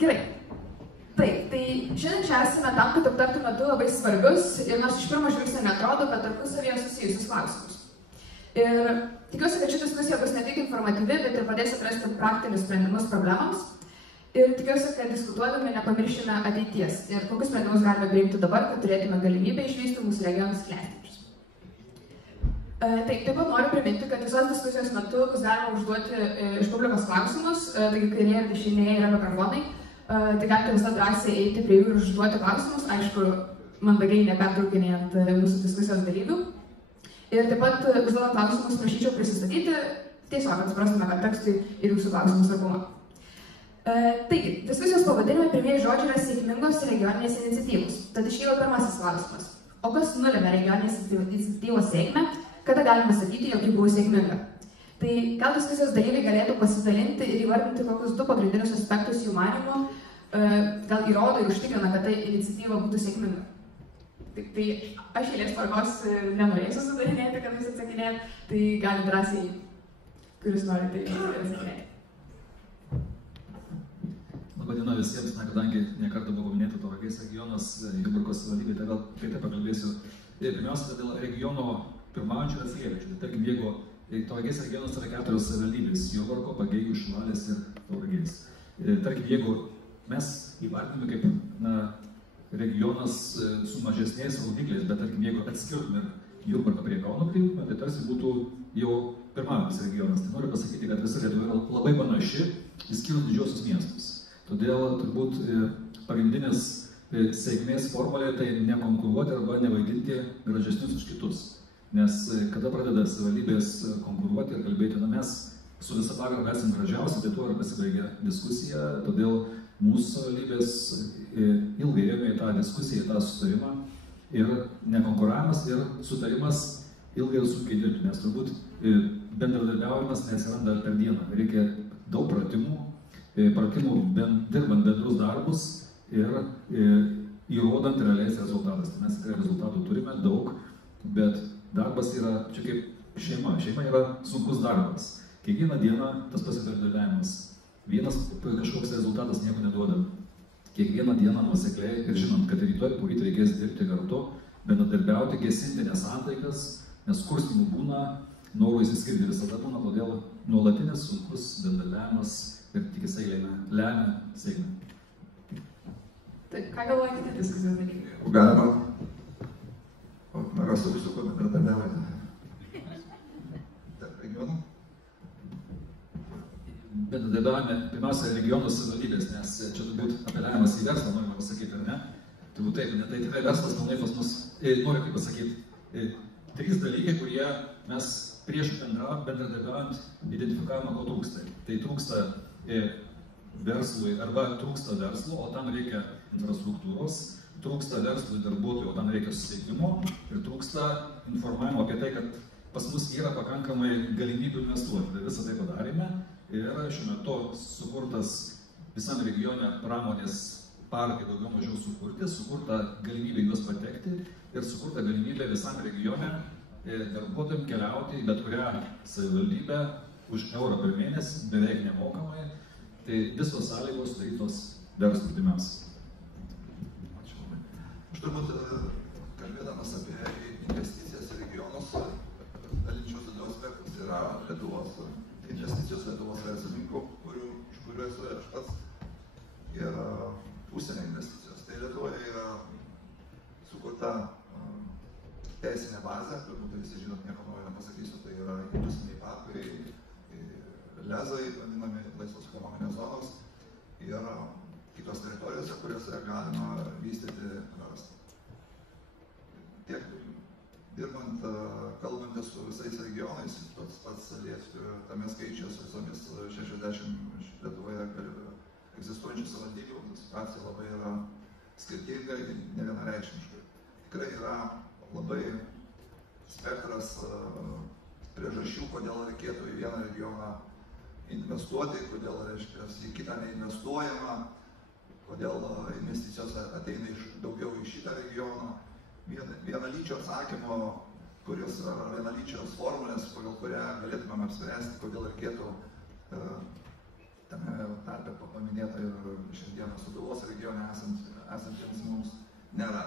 Gerai. Taip, tai šiandien čia esame tam, kad aptartume du labai svarbius ir nors iš pirmo žvilgsnio neatrodo, bet tarpusavyje susijusius klausimus. Ir tikiuosi, kad ši diskusija bus ne tik informatyvi, bet ir padės atrasti praktinius sprendimus problemams. Ir tikiuosi, kad diskutuodami nepamiršime ateities ir kokius sprendimus galime priimti dabar, kad turėtume galimybę išvysti mūsų regionus klestinčius. Taip pat noriu priminti, kad visos diskusijos metu bus galima užduoti iš publikos klausimus, taigi kairėje ir dešinėje yra mikrofonai. Tai galite visą drąsiai eiti prie jų ir užduoti klausimus, aišku, mandagiai nepertraukinėjant mūsų diskusijos dalyvių. Ir taip pat užduodant klausimus prašyčiau prisistatyti, tiesiog kad suprastume kontekstui ir jūsų klausimų svarbumą. Taigi, diskusijos pavadinime pirmieji žodžiai yra sėkmingos regioninės iniciatyvos. Tad iškyla pirmasis klausimas. O kas nulėmė regioninės iniciatyvos sėkmę, kada galima sakyti, jog ji buvo sėkminga? Tai gal diskusijos dalyviai galėtų pasidalinti ir įvardinti kokius du pagrindinius aspektus jų manymu, gal įrodo ir užtikrina, kad ta iniciatyva būtų sėkminga. Tai aš eilės tvarkos nenorėsiu sudarinėti, kad jūs atsakinėt, tai gali drąsiai, kuris nori, tai atsakinėti. Labadiena visiems, kadangi nekartą buvo minėta Tauragės regionas, Jurbarko savivaldybė, tai gal taip pakalbėsiu. Pirmiausia, dėl regiono pirmaujančių ir atsiliekančių. Tarkim, jeigu Tauragės regionas yra 4 savivaldybės – Jurbarko, Pagėgių, Šilalės ir Tauragės. Tarkim, jeigu mes įvardiname kaip regionas su mažesniais rodikliais, bet tarkim, jeigu atskirtume Jurbarką prie Kauno prijungtume, tai tarsi būtų jau pirmaujantis regionas. Tai noriu pasakyti, kad visa Lietuva yra labai panaši, išskyrus didžiosius miestus. Todėl turbūt pagrindinis sėkmės formulė tai nekonkuruoti arba nevaidinti gražesnius už kitus. Nes kada pradeda savivaldybės konkuruoti ir kalbėti, mes su visa pagarba esame gražiausi, tai tuo ir pasibaigia diskusija, todėl mūsų savivaldybės ilgai ėmė į tą diskusiją, į tą sutarimą ir nekonkuravimas ir sutarimas ilgai ir sunkiai dirbti, nes turbūt bendradarbiavimas neatsiranda per dieną, reikia daug pratimų dirbant bendrus darbus ir įrodant realiais rezultatais. Tai mes tikrai rezultatų turime daug, bet darbas yra čia kaip šeima. Šeima yra sunkus darbas. Kiekvieną dieną tas pasibendradarbiavimas. Vienas kažkoks rezultatas nieko neduoda. Kiekvieną dieną nuosekliai ir žinant, kad rytoj poryt reikės dirbti kartu, bendradarbiauti, gesinti nesantaikas, nes kurstymų būna, norų įsiskirti visada būna, todėl nuolatinis sunkus bendradarbiavimas ir tik jisai lemia sėkmę. Tai ką galvoja kiti diskusijos dalyviai? Galima meras užsuko bendradarbiavimą tarp regionų? Bendradarbiavime pirmiausia regionų savivaldybės, nes čia turbūt apeliavimas į verslą, norime pasakyti, ar ne? Turbūt taip, ne tai tikrai verslas, pilnai pas mus, noriu kaip pasakyti, 3 dalykai, kurie mes prieš bendradarbiavant identifikavome, ko trūksta. Tai trūksta verslui arba trūksta verslo, o tam reikia infrastruktūros, trūksta verslui darbuotojų, o tam reikia susisiekimo ir trūksta informavimo apie tai, kad pas mus yra pakankamai galimybių investuoti. Visą tai padarėme ir šiuo metu sukurtas visam regione pramonės parkai daugiau mažiau sukurti, sukurta galimybė juos patekti ir sukurta galimybė visam regione darbuotojams keliauti į bet kurią savivaldybę už eurą per mėnesį, beveik nemokamai. Tai visos sąlygos sudarytos verslui pirmiausia. Aš turbūt, kalbėdamas apie investicijas į regionus, dalinčiausi 2 aspektus. Yra Lietuvos investicijos, Lietuvos verslininkų, iš kurių esu aš pats, ir užsienio investicijos. Tai Lietuvoje yra sukurta teisinė bazė, turbūt visi žinot, nieko naujo nepasakysiu, tai yra industriniai parkai, lezai, vadinami laisvos ekonominės zonos, ir kitos teritorijose, kuriuose galima vystyti verslą. Tiek dirbant, kalbantis su visais regionais, pats liesiu tame skaičius visomis 60 Lietuvoje egzistuojančių savivaldybių, situacija labai yra skirtinga ir nevienareikšmiška. Tikrai yra labai spektras priežasčių, kodėl reikėtų į vieną regioną investuoti, kodėl, reiškia, į kitą neinvestuojama, kodėl investicijos ateina daugiau į šitą regioną. Vienalyčio atsakymo, kuris yra vienalyčios formulės, pagal kurią galėtumėm apspręsti, kodėl reikėtų tame tarpe paminėta ir šiandieną regione esantiems mums nėra.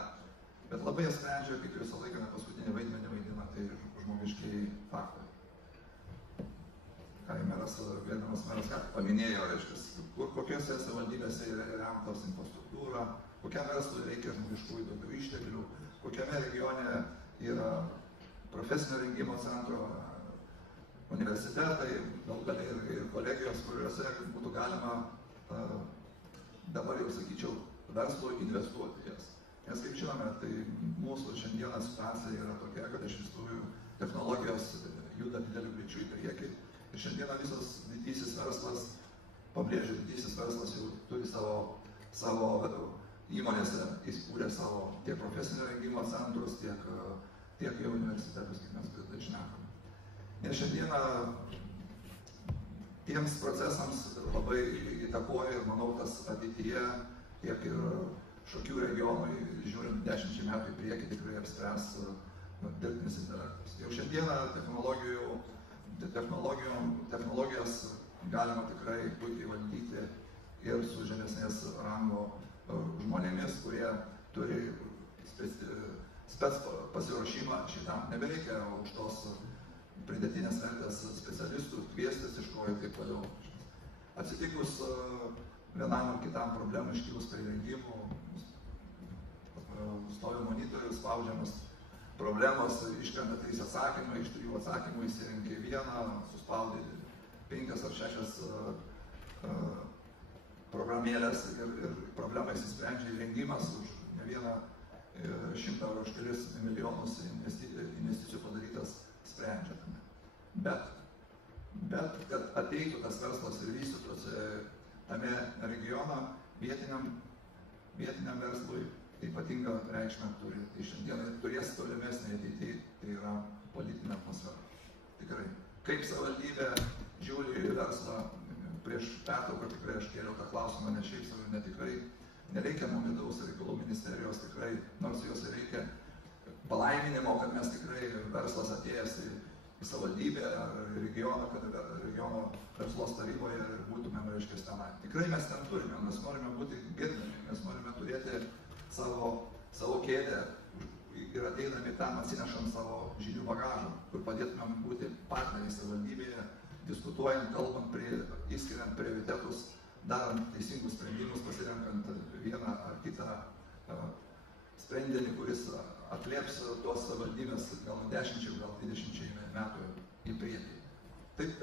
Bet labai jie sprendžia, kaip visą laiką paskutinį vaidmenį vaidina, tai žmogiškiai faktai. Ką gerbiamas meras ką paminėjo, reiškia, kokiose savivaldybėse yra remtos infrastruktūra, kokiam verslui reikia žmogiškųjų daugiau išteklių, kokiame regione yra profesinio rengimo centro, universitetai, gal ir kolegijos, kuriuose būtų galima dabar jau sakyčiau verslui investuoti jas. Nes kaip žinome, tai mūsų šiandieną situacija yra tokia, kad iš tikrųjų technologijos juda dideliu greičiu į priekį. Ir šiandieną visas didysis verslas, pabrėžiu, didysis verslas jau turi savo įmonėse įsikūrė savo tiek profesinio rengimo centrus, tiek jau universitetus, kaip mes tai šnekame. Nes šiandieną tiems procesams labai įtakoja ir manau, tas ateityje tiek ir Šakių regionui, žiūrint 10 metų į priekį, tikrai apspręs dirbtinis intelektas. Jau šiandieną technologijas galima tikrai puikiai valdyti ir su žemesnės rango žmonėmis, kurie turi spec pasiruošimą šitam. Nebereikia aukštos pridėtinės vertės specialistų kviestis iš ko ir taip toliau. Atsitikus vienam ar kitam problemų iškilus prie rengimų, stovi monitorius, spaudžiamas problemos, iškrenta 3 atsakymai, iš 3 atsakymų įsirinkė vieną, suspaudė 5 ar 6 programėlės ir problemą įsisprendžia įrengimas už ne vieną 100 ar už kelis milijonus investicijų padarytas sprendžia. Bet kad ateitų tas verslas ir vystytųsi tame regiono vietiniam verslui, ypatingą reikšmę turi. Tai šiandien turės tolimesnį ateitį, tai yra politinė atmosfera. Tikrai. Kaip savivaldybė žiūri į verslą, prieš pertrauką tikrai aš kėliau tą klausimą, ne šiaip savo, netikrai nereikia mum vidaus reikalų ministerijos, tikrai, nors jos reikia palaiminimo, kad mes tikrai verslas atėjęs į savivaldybę ar regioną, kad regiono verslos taryboje būtumėm reiškia tenai. Tikrai mes ten turime, mes norime būti girdami, mes norime turėti savo kėdę ir ateinami tam atsinešant savo žinių bagažą, kur padėtumėm būti partneriai savivaldybėje, diskutuojant, kalbant, įskiriant prioritetus, darant teisingus sprendimus, pasirenkant vieną ar kitą sprendinį, kuris atlieps tuos savivaldybės gal 10, gal 20 metų į priekį. Taip,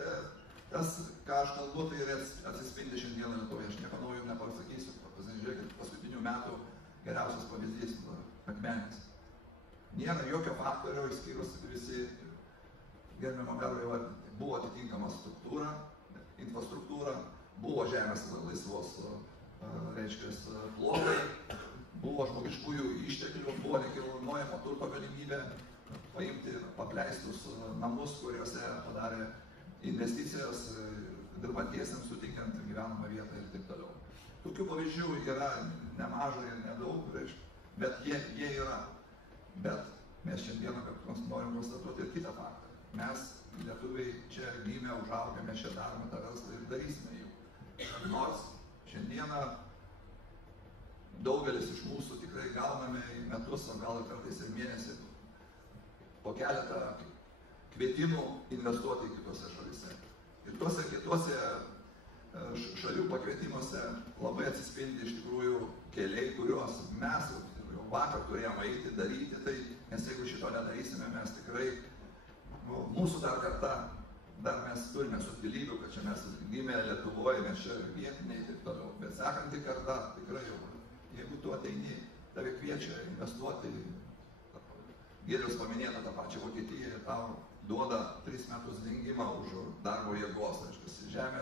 tas, ką aš kalbu, tai atsispindi šiandieną Lietuvoje, aš nieko naujo nepasakysiu. Pasižiūrėkit, paskutinių metų geriausias pavyzdys Akmenės. Nėra jokio faktorio, išskyrus visi gerbiamo mero įvardinti. Buvo atitinkama struktūra, infrastruktūra, buvo žemės laisvos, reiškia, plotai, buvo žmogiškųjų išteklių, buvo nekilnojamo turto galimybė paimti apleistus namus, kuriuose padarė investicijas dirbantiesiems, suteikiant gyvenamą vietą ir taip toliau. Tokių pavyzdžių yra nemažai ir nedaug, bet jie yra. Bet mes šiandieną norim konstatuoti ir kitą faktą. Mes, lietuviai, čia gimę, užaugę, mes čia darome tą verslą ir darysime jų. Nors šiandieną daugelis iš mūsų tikrai gauname į metus, o gal kartais ir mėnesį po keletą kvietimų investuoti kitose šalyse. Ir tuose kitose šalių pakvietimuose labai atsispindi iš tikrųjų keliai, kuriuos mes jau vakar turėjome eiti, daryti tai, nes jeigu šito nedarysime, mes tikrai, mūsų dar kartą, dar mes turime subtilybių, kad čia mes gimę Lietuvoje, mes čia vietiniai ir taip toliau, bet sekantį kartą tikrai jau, jeigu tu ateini, tave kviečia investuoti, Gėlius paminėta tą pačią Vokietiją ir tau duoda 3 metus dingimą už darbo jėgos, reiškia, žemė.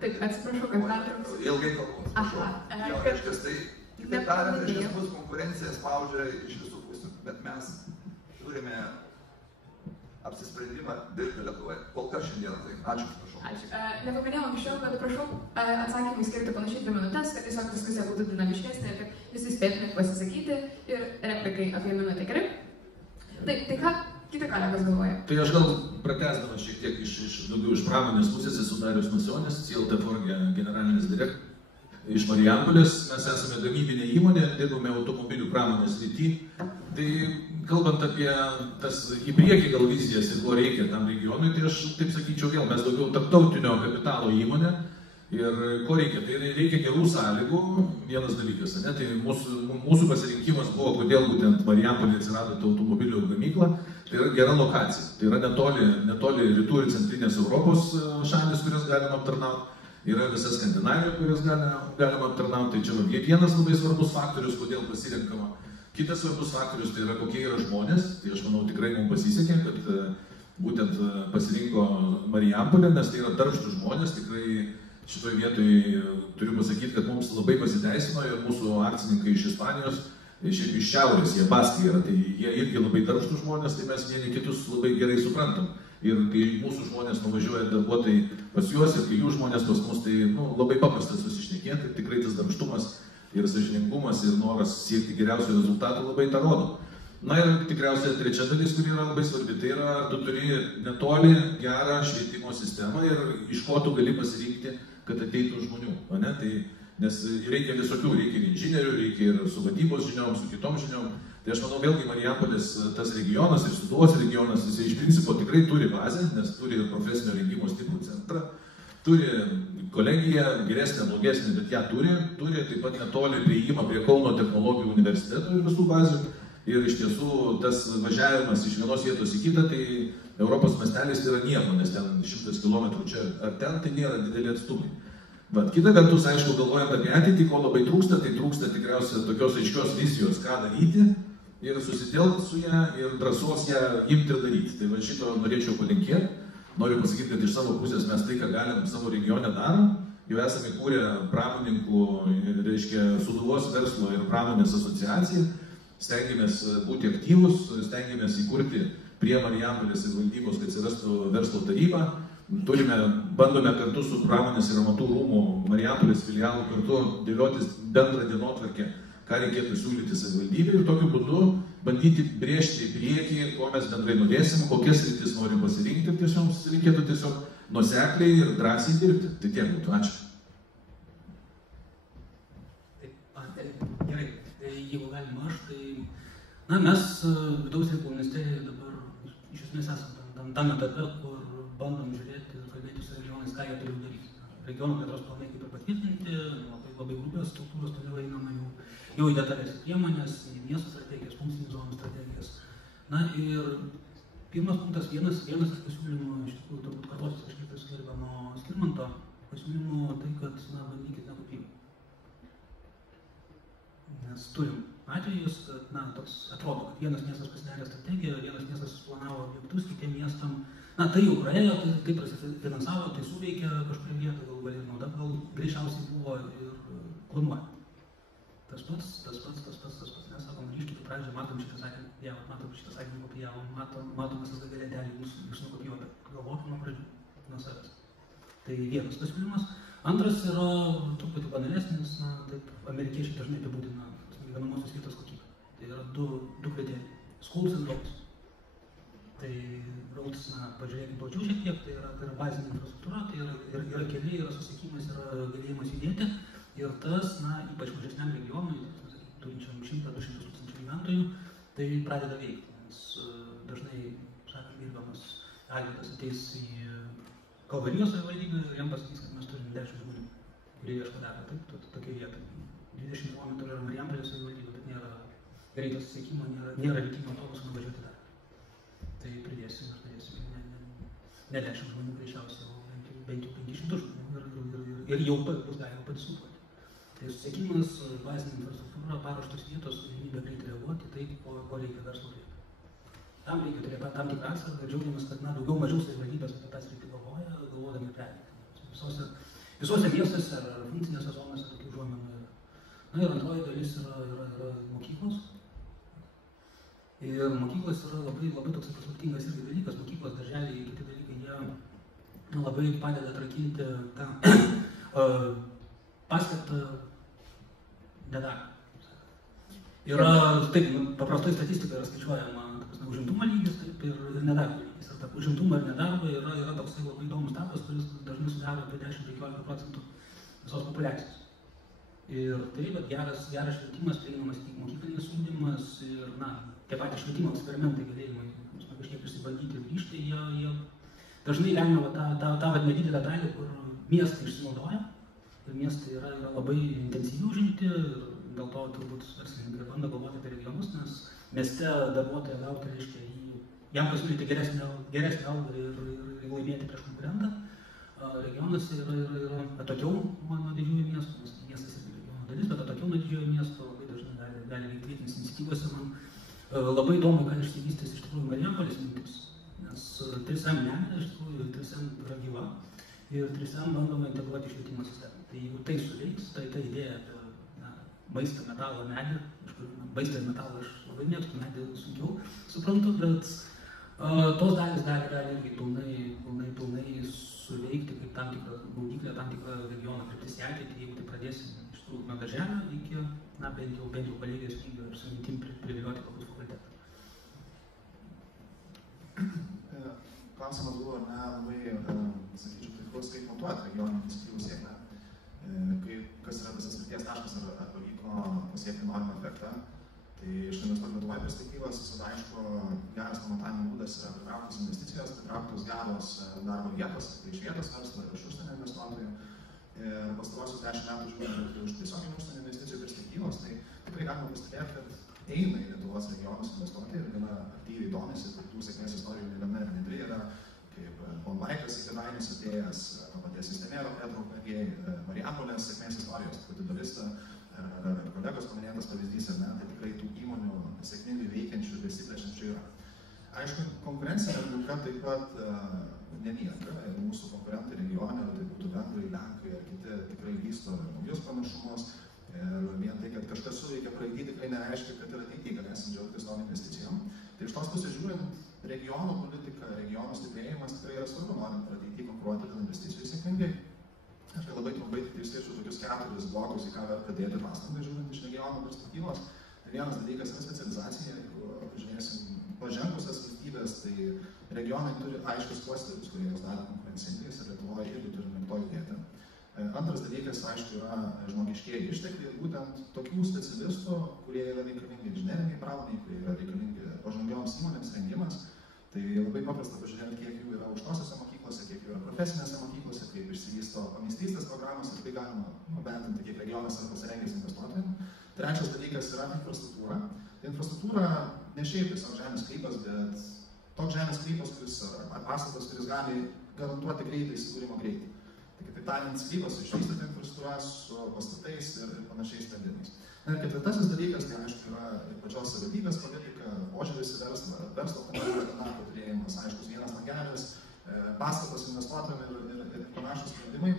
Taip, atsiprašau, kad pertrauksiu. Ilgai kalbu, atsiprašau. Jo, reiškia, tai, kitaip tariant, reiškia, bus konkurencija spaudžia iš visų pusių, bet mes turime apsisprendimą dirbti Lietuvoje. Kol kas šiandieną tai. Ačiū, prašau. Ačiū. Nepaminėjau anksčiau, bet prašau atsakymui skirti panašiai 2 minutės, kad tiesiog diskusija būtų dinamiškesnė ir kad visi spėtumėt pasisakyti ir replikai apie minutę, gerai? Taip, tai ką kiti kolegos galvoja? Tai aš gal pratęsdamas šiek tiek daugiau iš pramonės pusės, esu Darius Masionis, CLT Forge generalinis direktorius. iš Marijampolės, mes esame gamybinė įmonė, dirbame automobilių pramonės srity. Tai kalbant apie tas į priekį gal vizijas ir ko reikia tam regionui, tai aš taip sakyčiau vėl, mes daugiau tarptautinio kapitalo įmonė. Ir ko reikia? Tai reikia gerų sąlygų, vienas dalykas, ne? Tai mūsų pasirinkimas buvo, kodėl būtent Marijampolė atsirado automobilių gamykla, tai yra gera lokacija. Tai yra netoli rytų ir centrinės Europos šalis, kurias galima aptarnauti. Yra visa Skandinavija, kurias galima aptarnauti. Tai čia vienas labai svarbus faktorius, kodėl pasirinkama. Kitas svarbus faktorius tai yra kokie yra žmonės. Tai aš manau tikrai mums pasisekė, kad būtent pasirinko Marijampolę, nes tai yra darbštūs žmonės. Tikrai šitoje vietoje turiu pasakyti, kad mums labai pasiteisino ir mūsų akcininkai iš Ispanijos, šiaip iš šiaurės, jie baskai yra, tai jie irgi labai darbštūs žmonės, tai mes vieni kitus labai gerai suprantam. Ir kai mūsų žmonės nuvažiuoja darbuotojai pas juos ir kai jų žmonės pas mus, tai labai paprasta susišnekėti, tikrai tas darbštumas ir sąžiningumas ir noras siekti geriausių rezultatų labai tą rodo. Na ir tikriausiai trečia dalis, kuri yra labai svarbi, tai yra, tu turi netoli gerą švietimo sistemą ir iš ko tu gali pasirinkti, kad ateitų žmonių, ne? Tai, nes reikia visokių, reikia ir inžinierių, reikia ir su vadybos žiniom, su kitom žiniom. Tai aš manau, vėlgi Marijampolės tas regionas ir Sūduvos regionas, jis iš principo tikrai turi bazę, nes turi profesinio rengimo stiprų centrą, turi kolegiją, geresnę, blogesnę, bet ją turi taip pat netoli prieimą prie Kauno technologijų universiteto ir visų bazių. Ir iš tiesų tas važiavimas iš vienos vietos į kitą, tai Europos mastelis yra nieko, nes ten 100 km čia ar ten, tai nėra dideli atstumai. Bet kita vertus, aišku, galvojant apie ateitį, ko labai trūksta, tai trūksta tikriausiai tokios aiškios vizijos, ką daryti ir susitelkti su ją ir drąsos ją imti ir daryti. Tai va šito norėčiau palinkėti. Noriu pasakyti, kad iš savo pusės mes tai, ką galim savo regione darom, jau esame kūrę pramonininkų, reiškia, Sūduvos verslo ir pramonės asociaciją. Stengiamės būti aktyvus, stengiamės įkurti prie Marijampolės savivaldybės, kad atsirastų verslo taryba. Bandome kartu su pramonės ir amatų rūmų Marijampolės filialų kartu dėliotis bendrą dienotvarkę, ką reikėtų siūlyti savivaldybei ir tokiu būdu bandyti brėžti į priekį, ko mes bendrai norėsim, kokias sritis norim pasirinkti ir tiesiog reikėtų tiesiog nuosekliai ir drąsiai dirbti. Tai tiek būtų. Ačiū. Gerai. Jeigu galima aš, tai mes vidaus reikalų ministerijoje dabar iš esmės esame tam etape, kur bandom žiūrėti ir kalbėti su regionais, ką jie turi daryti. Regionų plėtros planai kaip ir patvirtinti, labai grupės struktūros toliau einama jau į detalės priemonės, į miesto strategijas, funkcinių zonų strategijas. Na ir pirmas punktas, vienas iš pasiūlymų, iš tikrųjų turbūt kartuosis kažkiek tai su gerbiamo Skirmanto pasiūlymų, tai kad bandykit nekopijų. Nes turim atvejus, kad toks atrodo, kad vienas miestas pasidarė strategiją, vienas miestas suplanavo objektus kitiem miestam. Tai jau praėjo, tai prasifinansavo, tai suveikė kažkurį vietą, gal ir nauda, gal greičiausiai buvo ir planuoja. Tas pats, mes sakom, grįžkite pradžią, matom šitą sakinį kopijavom, matom visas galentelį jūsų nukopijuotą, galvokim nuo pradžių, nuo savęs. Tai vienas pasiūlymas. Antras yra truputį banalesnis, taip amerikiečiai dažnai apibūdina gyvenamosios vietos kokybę. Tai yra du kriterijai. Schools and roads. Tai roads, pažiūrėkime plačiau šiek tiek, tai yra bazinė infrastruktūra, tai yra keliai, yra susiekimas, yra galėjimas judėti. Ir tas, ypač mažesniam regionui, turinčiam 100-200 tūkstančių gyventojų, tai pradeda veikti. Nes dažnai, sakant, gerbiamas Alvydas ateis į Kalvarijos savivaldybę ir jam pasakys, kad mes turim 10 žmonių, kurie ieško darbo, taip, tokia vieta. 20 km yra Marijampolės savivaldybė, bet nėra greito susisiekimo, nėra vykimo autobusų nuvažiuoti dar. Tai pridėsim, ne 10 žmonių greičiausiai, o bent jau 500 žmonių ir jau bus galima padiskutuoti. Tai susisiekimas, bazinė infrastruktūra, paruoštos vietos, galimybė greitai reaguoti, tai ko reikia verslo turėti. Tam reikia turėti tam tikrą atsargą, džiaugiamės, kad daugiau mažiau savivaldybės apie tą sritį galvodami prekiai. Visuose miestuose ar funkcinėse zonose tokių užuominų yra. Ir antroji dalis yra mokyklos. Ir mokyklos yra labai toks paslaptingas irgi dalykas. Mokyklos, darželiai, kiti dalykai, jie labai padeda atrakinti tą paskatą nedarbą. Yra, taip, paprastai statistika yra skaičiuojama užimtumo lygis ir nedarbo lygis. Ir tarp užimtumo ir nedarbo yra toks labai įdomus tarpas, kuris dažnai sudaro apie 10-15% visos populiacijos. Ir tai, bet geras švietimas, prieinamas tik mokyklinis ugdymas ir, tie patys švietimo eksperimentai galėjimai kažkiek prisibandyti ir grįžti, jie dažnai lemia tą nedidelę dalį, kur miestai išsinaudoja ir miestai yra labai intensyviai užimti ir dėl to turbūt verslininkai bando galvoti apie regionus, nes mieste darbuotoją gauti reiškia jam pasiūlyti geresnę algą ir laimėti prieš konkurentą. Regionuose yra atokiau nuo didžiųjų miestų, nes miestas yra regiono dalis, bet atokiau nuo didžiųjų miestų labai dažnai gali veikti vietinės iniciatyvose. Man labai įdomu, ką išsivystys iš tikrųjų Marijampolės mintis, nes 3M lemia, iš tikrųjų 3M yra gyva ir 3M bandoma integruoti švietimo sistemą. Tai jeigu tai suveiks, tai ta idėja apie maistą, metalą, medį, maistą ir metalą aš labai mėgstu, medį sunkiau suprantu, bet tos dalis gali irgi pilnai suveikti kaip tam tikrą gaudyklę, tam tikrą regioną kryptis į ateitį, jeigu tai pradėsim iš tikrųjų nuo darželio iki, bent jau kolegijos lygio ir su mintim privilioti kokius fakultetą. Klausimas buvo, labai, sakyčiau, taiklus, kaip montuoti regioninį iniciatyvų sėkmę, kas yra visas skirties taškas, ar pavyko pasiekti norimą efektą. Tai iš investuotojų Lietuvoje perspektyvos, visada aišku, geras pamatavimo būdas yra pritrauktos investicijos, pritrauktos geros darbo vietos, tai iš vietos verslo ir iš užsienio investuotojų. Ir pastarosius 10 metų žiūrint iš tiesioginių užsienio investicijų perspektyvos, tai tikrai galima pastebėti, kad eina į Lietuvos regionus investuoti ir gana aktyviai domisi, tai tų sėkmės istorijų ne viena ir ne dvi yra, kaip Bonbaikas į Kėdainius atėjęs, paties Sistemėro Petro Ukmergėj, Marijampolės sėkmės istorijos, pati dalis ar kolegos paminėtas pavyzdys, tai tikrai tų įmonių sėkmingai veikiančių, besiplečiančių yra. Aišku, konkurencinė aplinka taip pat nemiega ir mūsų konkurentai regione, tai būtų vengrai, lenkai ar kiti, tikrai vysto naujus panašumus. Ir vien tai, kad kažkas suveikia praeitį, tikrai nereiškia, kad ir ateityje galėsim džiaugtis tom investicijom. Tai iš tos pusės žiūrint, regionų politika, regionų stiprėjimas tikrai yra svarbu, norint ateityje konkuruoti dėl investicijų sėkmingai. Aš labai trumpai tik išskirčiau tokius 4 blokus, į ką verta dėti pastangą, žiūrint iš regiono perspektyvos. Tai vienas dalykas yra specializacija, jeigu pažiūrėsim pažengusias valstybės, tai regionai turi aiškius klasterius, kurie jos daro konkurencingais ir Lietuvoje irgi turim link to judėti. Antras dalykas, aišku, yra žmogiškieji ištekliai, būtent tokių specialistų, kurie yra reikalingi inžineriniai pramoniai, kurie yra reikalingi pažangioms įmonėms rengimas. Tai labai paprasta pažiūrėti, kiek jų yra aukštosiose mokyklose, kiek jų yra profesinėse mokyklose, kaip išsivysto pameistrystės programos ir tai galima bendrinti, kiek regionas yra pasirengęs investuotojams. Trečias dalykas yra infrastruktūra. Tai infrastruktūra ne šiaip tiesiog žemės sklypas, bet toks žemės sklypas, ar pastatas, kuris gali garantuoti greitą įsikūrimo greitį. Tai kitaip tariant, sklypas su išvystyta infrastruktūra, su pastatais ir panašiais sprendimais. Ir ketvirtasis dalykas, tai aišku, yra pačios savivaldybės politika, požiūris į verslą, verslo koordinato turėjimas, aiškus vienas langelis, pastatas investuotojams ir panašūs sprendimai,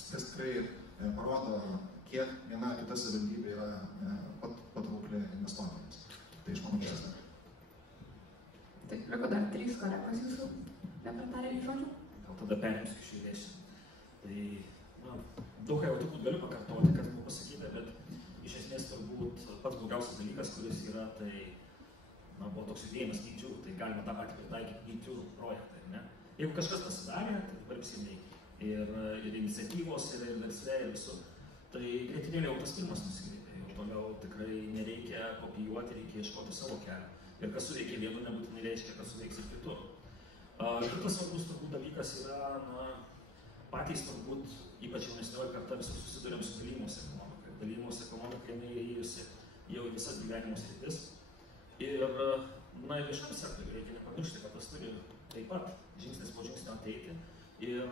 kas tikrai parodo, kiek viena kita savivaldybė yra patraukli investuotojams. Tai iš mano pusės. Taip, liko dar 3 kolegos jūsų nepratarė žodžių. Gal tada perimsiu iš eilės. Tai, daug ką jau turbūt galiu pakartoti, kas buvo pasakyta, bet iš esmės turbūt pats blogiausias dalykas, kuris yra, tai buvo toks judėjimas Gyčių, tai galima tą patį pritaikyti Gyčių projektą, ne? Jeigu kažkas pasidarė, tai dabar visi veikia. Ir iniciatyvos, ir versle, ir visur. Tai grietinėlė jau tas pirmas nusikreipė, jau toliau tikrai nereikia kopijuoti, reikia ieškoti savo kelią. Ir kas suveikia vienu, nebūtinai reiškia, kas suveiks ir kitur. Kitas svarbus turbūt dalykas yra, patys turbūt, ypač jaunesnioji karta, visi susidurėm su dalymosi ekonomika. Dalymosi ekonomika įėjusi jau į visas gyvenimo sritis. Ir viešam sektoriui reikia nepamiršti, kad tas turi taip pat žingsnis po žingsnio ateiti. Ir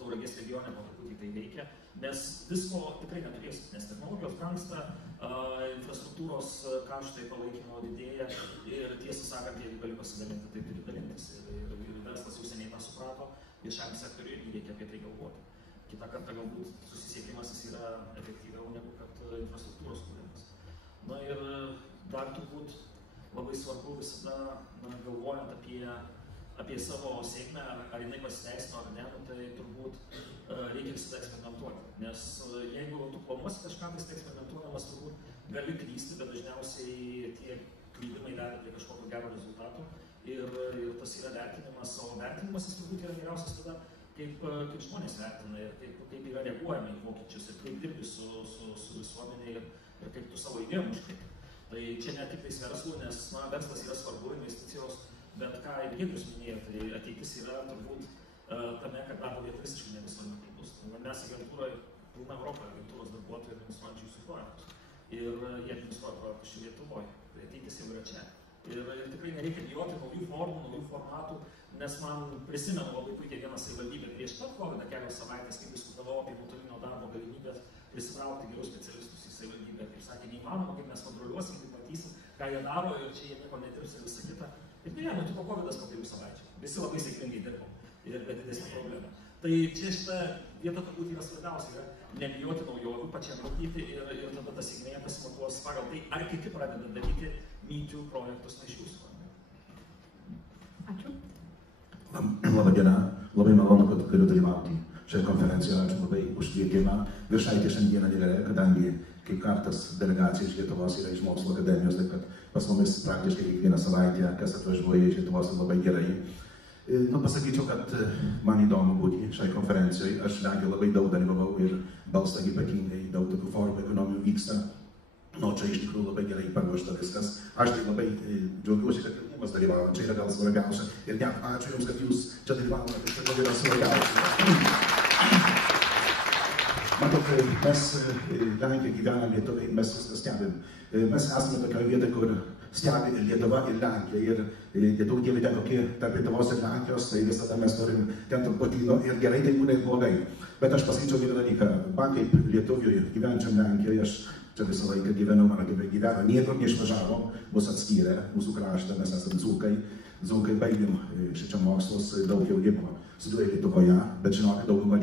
Tauragės regione po truputį tai veikia, nes visko tikrai neturėsim, nes technologijos brangsta, infrastruktūros kaštai palaikymo didėja ir tiesą sakant, jeigu gali pasidalinti, tai turi dalintis. Ir verslas jau seniai tą suprato, viešam sektoriui irgi reikia apie tai galvoti. Kitą kartą galbūt susisiekimas yra efektyviau negu kad infrastruktūros kūrimas. Ir dar turbūt labai svarbu visada galvojant apie savo sėkmę, ar jinai pasiteisino ar ne, tai turbūt reikia visada eksperimentuoti. Nes jeigu tu planuosi kažką, tai eksperimentuodamas turbūt gali klysti, bet dažniausiai tie klydimai veda prie kažkokio gero rezultato. Ir tas yra vertinimas, o vertinimas jis turbūt yra geriausias tada, kaip žmonės vertina ir kaip yra reaguojama į pokyčius ir kaip dirbi su įmonė ir kaip tu savo idėjom užkreipi. Tai čia ne tik tais verslų, nes verslas yra svarbu, investicijos, bet ką ir Giedrius minėjo, tai ateitis yra turbūt tame, kad darbo vieta visiškai ne visur bus. Mes agentūroje, pilna Europoje agentūros darbuotojų ir investuojančių jūsų projektus. Ir jie investuoja projektus čia Lietuvoje. Tai ateitis jau yra čia. Ir tikrai nereikia bijoti naujų formų, naujų formatų, nes man prisimenu labai puikiai vieną savivaldybę prieš pat COVID kelios savaitės, kai diskutavau apie nuotolinio darbo galimybės prisitraukti gerus specialistus į savivaldybę. Kaip sakė, neįmanoma, kaip mes kontroliuosim, kaip matysim, ką jie daro ir čia jie nieko nedirbs ir visą kitą. Ir beje, nutiko COVID-as po 3 savaičių. Visi labai sėkmingai dirbom ir be didesnė problema. Tai čia šita vieta turbūt yra svarbiausia, yra nebijoti naujovių, pačiam matyti ir tada ta sėkmė pasimatuos pagal tai, ar kiti pradeda daryti MeToo projektus iš jūsų. Ačiū. Labą dieną, labai malonu, kad galiu dalyvauti šioje konferencijoje, ačiū labai už kvietimą. Viršaitė šiandieną negalėjo, kadangi kaip kartas delegacija iš Lietuvos yra iš Mokslo akademijos, taip kad pas mumis praktiškai kiekvieną savaitę, kas atvažiuoja iš Lietuvos, labai gerai. Pasakyčiau, kad man įdomu būti šiai konferencijoje. Aš Lenkijoje labai daug dalyvavau ir Balstag ypatingai daug tokių formų ekonomijų vyksta. Čia iš tikrųjų labai gerai paruošta viskas. Aš tai labai džiaugiuosi, kad jaunimas dalyvavo. Čia yra gal svarbiausia. Ir net ačiū Jums, kad Jūs čia dalyvavote. Tai čia yra svarbiausia. Matot, mes Lenkijoje gyvename Lietuvoje, mes viską stebim. Mes esame tokioje vietoje, kur stebi ir Lietuva, ir Lenkija. Ir daug dievai ten kokie tarp Lietuvos ir Lenkijos, tai visada mes turim ten truputį ir gerai, tai būna ir blogai. Bet aš pasakyčiau vieną dalyką. Man kaip lietuviui gyvenčiam Lenkijoje, aš čia visą laiką gyvenau, mano gyveno, niekur neišvažiavo, mus atskyrė, mūsų kraštą, mes esame dzūkai. Dzūkai baigėm šičia mokslus, daug jaunimo studijuoja Lietuvoje, bet žinokit, dauguma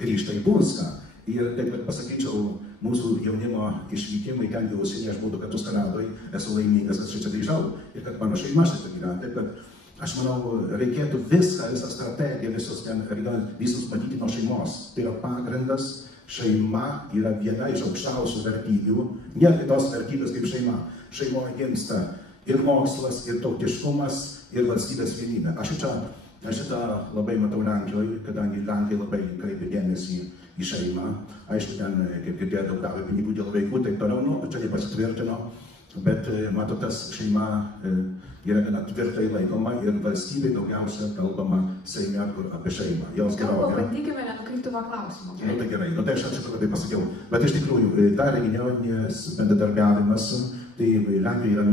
grįžta į Burską. Ir taip pat pasakyčiau, mūsų jaunimo išvykimai ten į užsienį, aš būtų kartus Kanadoje, esu laimingas, kad čia grįžau ir kad mano šeima šitą gyvena. Taip kad aš manau, reikėtų visą strategiją, visus matyti nuo šeimos. Tai yra pagrindas, šeima yra viena iš aukščiausių vertybių, nėra kitos vertybės kaip šeima. Šeimoje gimsta ir mokslas, ir tautiškumas, ir valstybės vienybė. Aš šitą labai matau Lenkijoje, kadangi Lenkai labai kreipia dėmesį į šeimą. Aišku, ten, kaip girdėjau, daug davė pinigų dėl vaikų, taip toliau, čia nepasitvirtino, bet matot, tas šeima yra gana tvirtai laikoma ir valstybė daugiausia kalbama Seime apie šeimą. Jos gerovę. Pabandykime nenukrypti nuo klausimo. Tai gerai, tai aš atsiprašau, tai pasakiau. Bet iš tikrųjų, ta regioninės bendradarbiavimas, tai Lenkijoje yra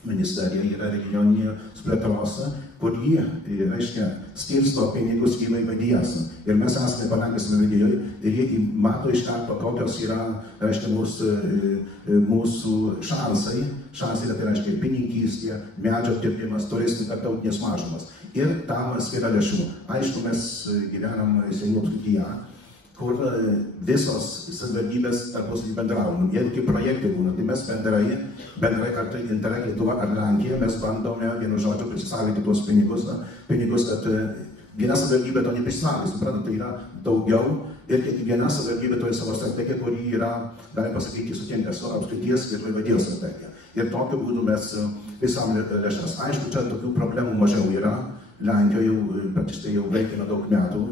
ministerija yra regioninė plėtros, kur jie, reiškia, skirsto pinigus į vaivadijas. Ir mes esame Palenkės vaivadijoje ir jie mato iš karto, kokios yra, reiškia, mūsų šansai. Šansai yra, tai reiškia, pinigystė, medžio kirtimas, turistika, tautinės mažumas. Ir tam skiria lėšų. Aišku, mes gyvenam Seimo apskrityje, kur visos savivaldybės tarpusavy bendraujam. Jeigu kaip projektai būna, tai mes bendrai ar tai Interreg Lietuva ar Lenkija, mes bandome vienu žodžiu prisisavinti tuos pinigus, kad viena savivaldybė to neprisavins, suprantate, tai yra daugiau ir kiekviena savivaldybė turi savo strategiją, kuri yra, galim pasakyti, sutinka su apskrities ir vaivadijos strategija. Ir tokiu būdu mes visam lėšas. Aišku, čia tokių problemų mažiau yra. Lenkijoje praktiškai jau veikia daug metų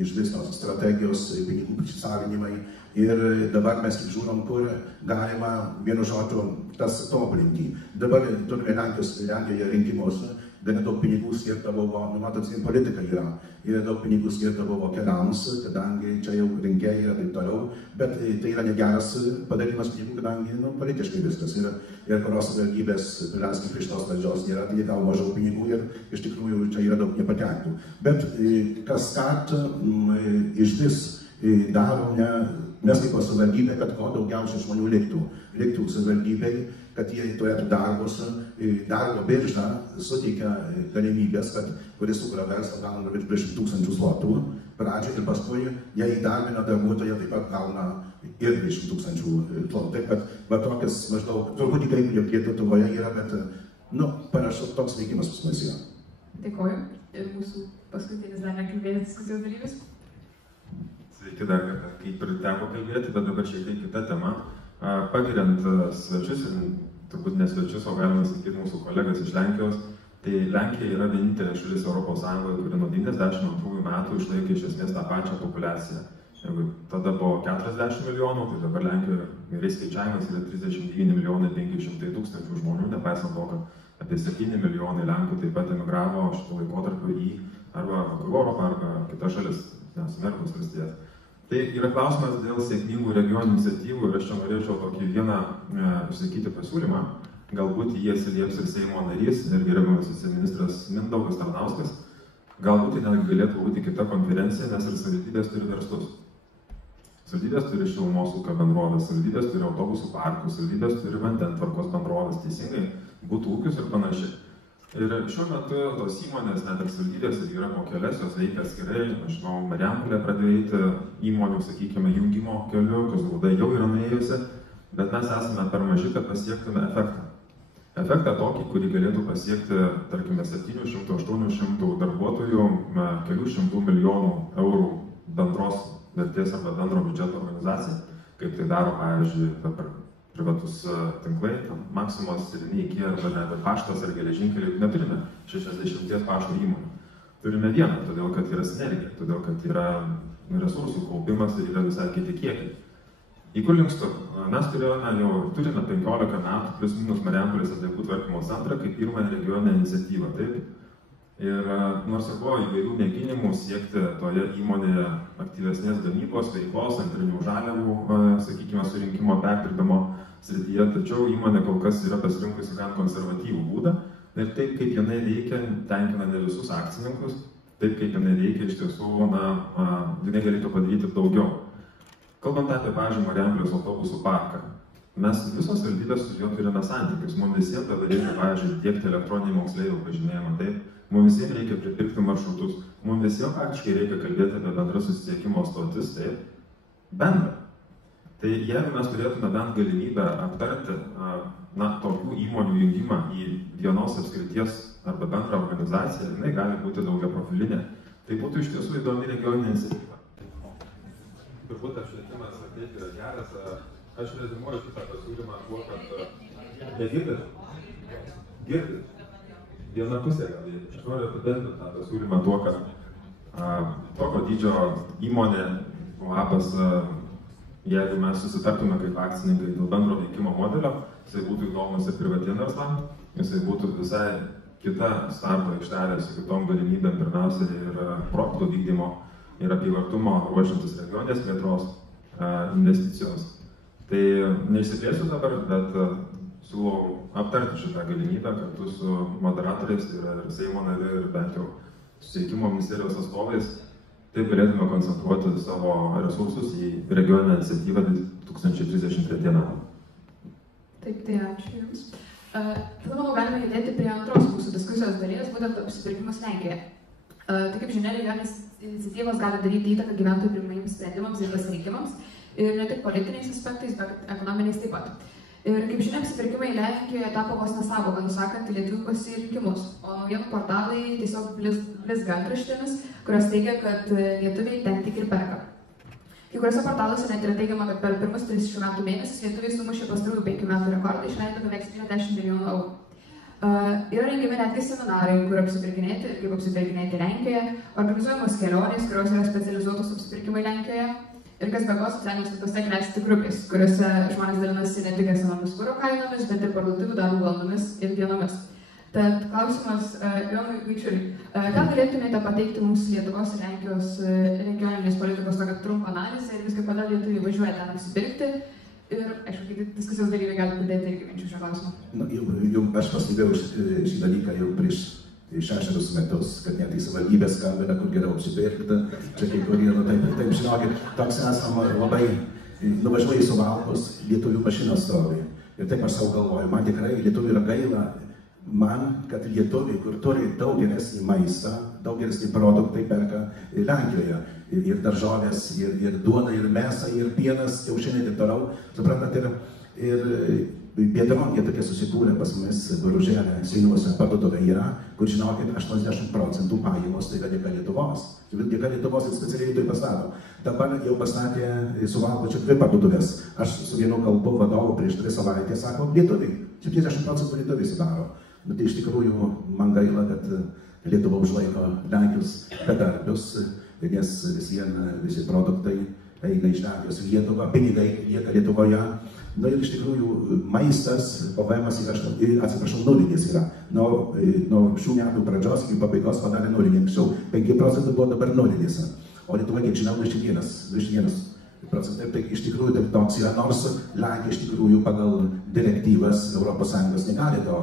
iš visos strategijos, pinigų prisisavinimai ir dabar mes tik žiūrom, kur galima vienu žodžiu tas tobulinti. Dabar turime Lenkijoje rinkimus, gana daug pinigų skirta buvo, matot, politika yra daug pinigų skirta buvo keliams, kadangi čia jau rinkėjai ir taip toliau, bet tai yra negeras padarimas pinigų, kadangi politiškai viskas ir kurios savivaldybės, leiskim, prieš tos valdžios nėra, tai jie gavo mažiau pinigų ir iš tikrųjų čia yra daug nepatenkintų. Bet kaskart iš vis darome mes kaip savivaldybė, kad kuo daugiausiai žmonių liktų savivaldybei, kad jie turėtų darbus. Darbo birža suteikia galimybės, kad kuris sukuria verslą gauna virš 20 000 zlotų pradžią ir paskui, jei įdarbina darbuotoją, taip pat gauna ir 20 000 zlotų. Taip kad tokias maždaug, turbūt kaip Lietuvoje yra, bet, panašus toks veikimas pas mus yra. Dėkoju. Ir mūsų paskutinis dar nekalbėjęs diskusijos dalyvis. Sveiki dar kartą, kaip ir teko kalbėti, bet dabar šiek tiek kita tema. Pagiriant svečius, turbūt ne svečius, o galima sakyti mūsų kolegas iš Lenkijos, tai Lenkija yra vienintelė šalis Europos Sąjungoje, kuri nuo 92 metų išlaikė iš esmės tą pačią populiaciją. Jeigu tada buvo 40 milijonų, tai dabar Lenkijoje gerai skaičiavimas yra 39 milijonai 500 tūkstančių žmonių, nepaisant to, kad apie 7 milijonai Lenkų taip pat emigravo šito laikotarpio į arba Vakarų Europą, arba kitas šalis, Amerikos valstijas. Tai yra klausimas dėl sėkmingų regioninių iniciatyvų ir aš čia norėčiau tokį vieną išsakyti pasiūlymą. Galbūt jį atsilieps ir Seimo narys ir gerbiamas viceministras Mindaugas Tarnauskas. Galbūt tai netgi galėtų būti kita konferencija, nes ir savivaldybės turi verslus. Savivaldybės turi šilumos ūkio bendrovės, savivaldybės turi autobusų parkus, savivaldybės turi vandentvarkos bendrovės, teisingai, butų ūkius ir panašiai. Ir šiuo metu tos įmonės, net ir savivaldybės yra po kelias, jos veikia atskirai. Aš žinau, Marijampolė pradėjo eiti įmonių, sakykime, jungimo keliu, Kazlų jau yra nuėjusi, bet mes esame per maži, kad pasiektume efektą. Efektą tokį, kurį galėtų pasiekti, tarkime, 700-800 darbuotojų, kelių šimtų milijonų eurų bendros vertės arba bendro biudžeto organizacija, kaip tai daro, pavyzdžiui, privatus tinklai, Maksimos, Iki arba net paštas ar geležinkeliai. Neturime 60 pašto įmonių. Turime vieną, todėl kad yra sinergija, todėl kad yra resursų kaupimas ir yra visai kiti kiekiai. Į kur linkstu? Mes turime 15 metų plius minus Marijampolės atliekų tvarkymo centrą kaip pirmąją regioninę iniciatyvą. Taip? Ir nors ir buvo įvairių mėginimų siekti toje įmonėje aktyvesnės gamybos, veiklos, antrinių žaliavų, sakykime, surinkimo, perdirbimo srityje, tačiau įmonė kol kas yra pasirinkusi gan konservatyvų būdą. Ir taip, kaip jinai veikia, tenkina ne visus akcininkus, taip, kaip jinai veikia, iš tiesų, jinai galėtų padaryti daugiau. Kalbant apie, pavyzdžiui, Marijampolės autobusų parką, mes visos savivaldybės su juo turime santykius. Mums visiems dabar reikia, pavyzdžiui, tiekti elektroninį moksleivių pažymėjimą, taip. Mums visiems reikia pripirkti maršrutus. Mums visiems faktiškai reikia kalbėti apie bendras susisiekimo stotis, taip. Bendra. Tai jeigu mes turėtume bent galimybę aptarti tokių įmonių jungimą į vienos apskrities arba bendrą organizaciją, jinai gali būti daugiaprofilinė. Tai būtų iš tiesų įdomi regioninė iniciatyva. Turbūt apšvietimas ateiti yra geras. Aš rezimuoju šitą pasiūlymą tuo, kad negirdit. Girdit. Viena pusė gal. Aš noriu apibendrinti tą pasiūlymą tuo, kad tokio dydžio įmonė, UABas, jeigu mes susitartume kaip akcininkai dėl bendro veikimo modelio, jisai būtų įdomus ir privatiem verslam, jisai būtų visai kita starto aikštelė su kitom galimybėm, pirmiausia ir projektų vykdymo ir apyvartumo ruošiantis regioninės plėtros investicijos. Tai neišsiplėsiu dabar, bet siūlau aptarti šitą galimybę kartu su moderatoriais ir Seimo nariu ir bent jau susisiekimo ministerijos atstovais. Taip galėtume koncentruoti savo resursus į regioninę iniciatyvą 2033 metų. Taip, tai ačiū Jums. Tada, manau, galime judėti prie antros mūsų diskusijos dalies, būtent apsipirkimus Lenkijoje. Tai kaip žinia, regioninės iniciatyvos gali daryti įtaką gyventojų priimamiems sprendimams ir pasirinkimams, ir ne tik politiniais aspektais, bet ekonominiais taip pat. Ir kaip žinia, apsipirkimai Lenkijoje tapo vos nesąvoka, nusakant lietuvių pasirinkimus, o naujienų portalai tiesiog blizga antraštėmis, kurios teigia, kad lietuviai ten tik ir perka. Kai kuriuose portaluose net yra teigiama, kad per pirmus 3 šių metų mėnesius lietuviai sumušė pastarųjų 5 metų rekordą, išleido beveik 70 milijonų eurų. Yra rengiami netgi seminarai, kur apsipirkinėti, kaip apsipirkinėti Lenkijoje, organizuojamos kelionės, kurios yra specializuotos apsipirkimai Lenkijoje. Ir kas be ko, socialiniuose tinkluose klesti grupės, kuriuose žmonės dalinasi ne tik esamos kuro kainomis, bet ir parduotuvių darbų valandomis ir dienomis. Tad klausimas Jonui Vaičiuliui. Ką galėtumėte pateikti mums Lietuvos ir Lenkijos regioninės politikos tokią trumpą analizę ir viską, kodėl lietuviai važiuoja ten apsipirkti? Ir, aišku, kiti diskusijos dalyviai gali padėti irgi minčių šio klausimo. Jau aš pastebėjau šį dalyką jau prieš 6 metus, kad net į savivaldybės skambina, kur geriau apsipirkti. Čia kai kurie, taip žinokit, toks esam labai, nuvažiuoju į Suvalkus, lietuvių mašinos stovi. Ir taip aš savo galvoju, man tikrai lietuvių yra gaila, kad lietuviai, kur turi daug geresnį maistą, daug geresnį produktai perka Lenkijoje. Ir daržovės, ir duona, ir mėsa, ir pienas, kiaušiniai ir toliau. Suprantat, ir Biedronė tokia susikūrė pas mus Boružėlė, Seinuose parduotuvė yra, kur žinokit, 80% pajamos tai yra dėka Lietuvos. Dėka Lietuvos ir specialiai tai pastato. Dabar jau pastatė Suvalkų čia 2 parduotuvės. Aš su vienu kalbu vadovu prieš 3 savaitės, sako, lietuviai, 70% lietuviai sudaro. Bet iš tikrųjų man gaila, kad Lietuva užlaiko Lenkijos bedarbius, nes visi produktai eina iš Lenkijos į Lietuvą, pinigai lieka Lietuvoje. Na ir iš tikrųjų maistas, PVM-as yra, atsiprašau, nulinis yra. Nuo šių metų pradžios iki pabaigos padarė nulinį. Anksčiau 5% buvo, dabar nulinis. O Lietuva, kiek žinau, 21%. Tai iš tikrųjų taip toks yra, nors Lenkija iš tikrųjų pagal direktyvas ES negali to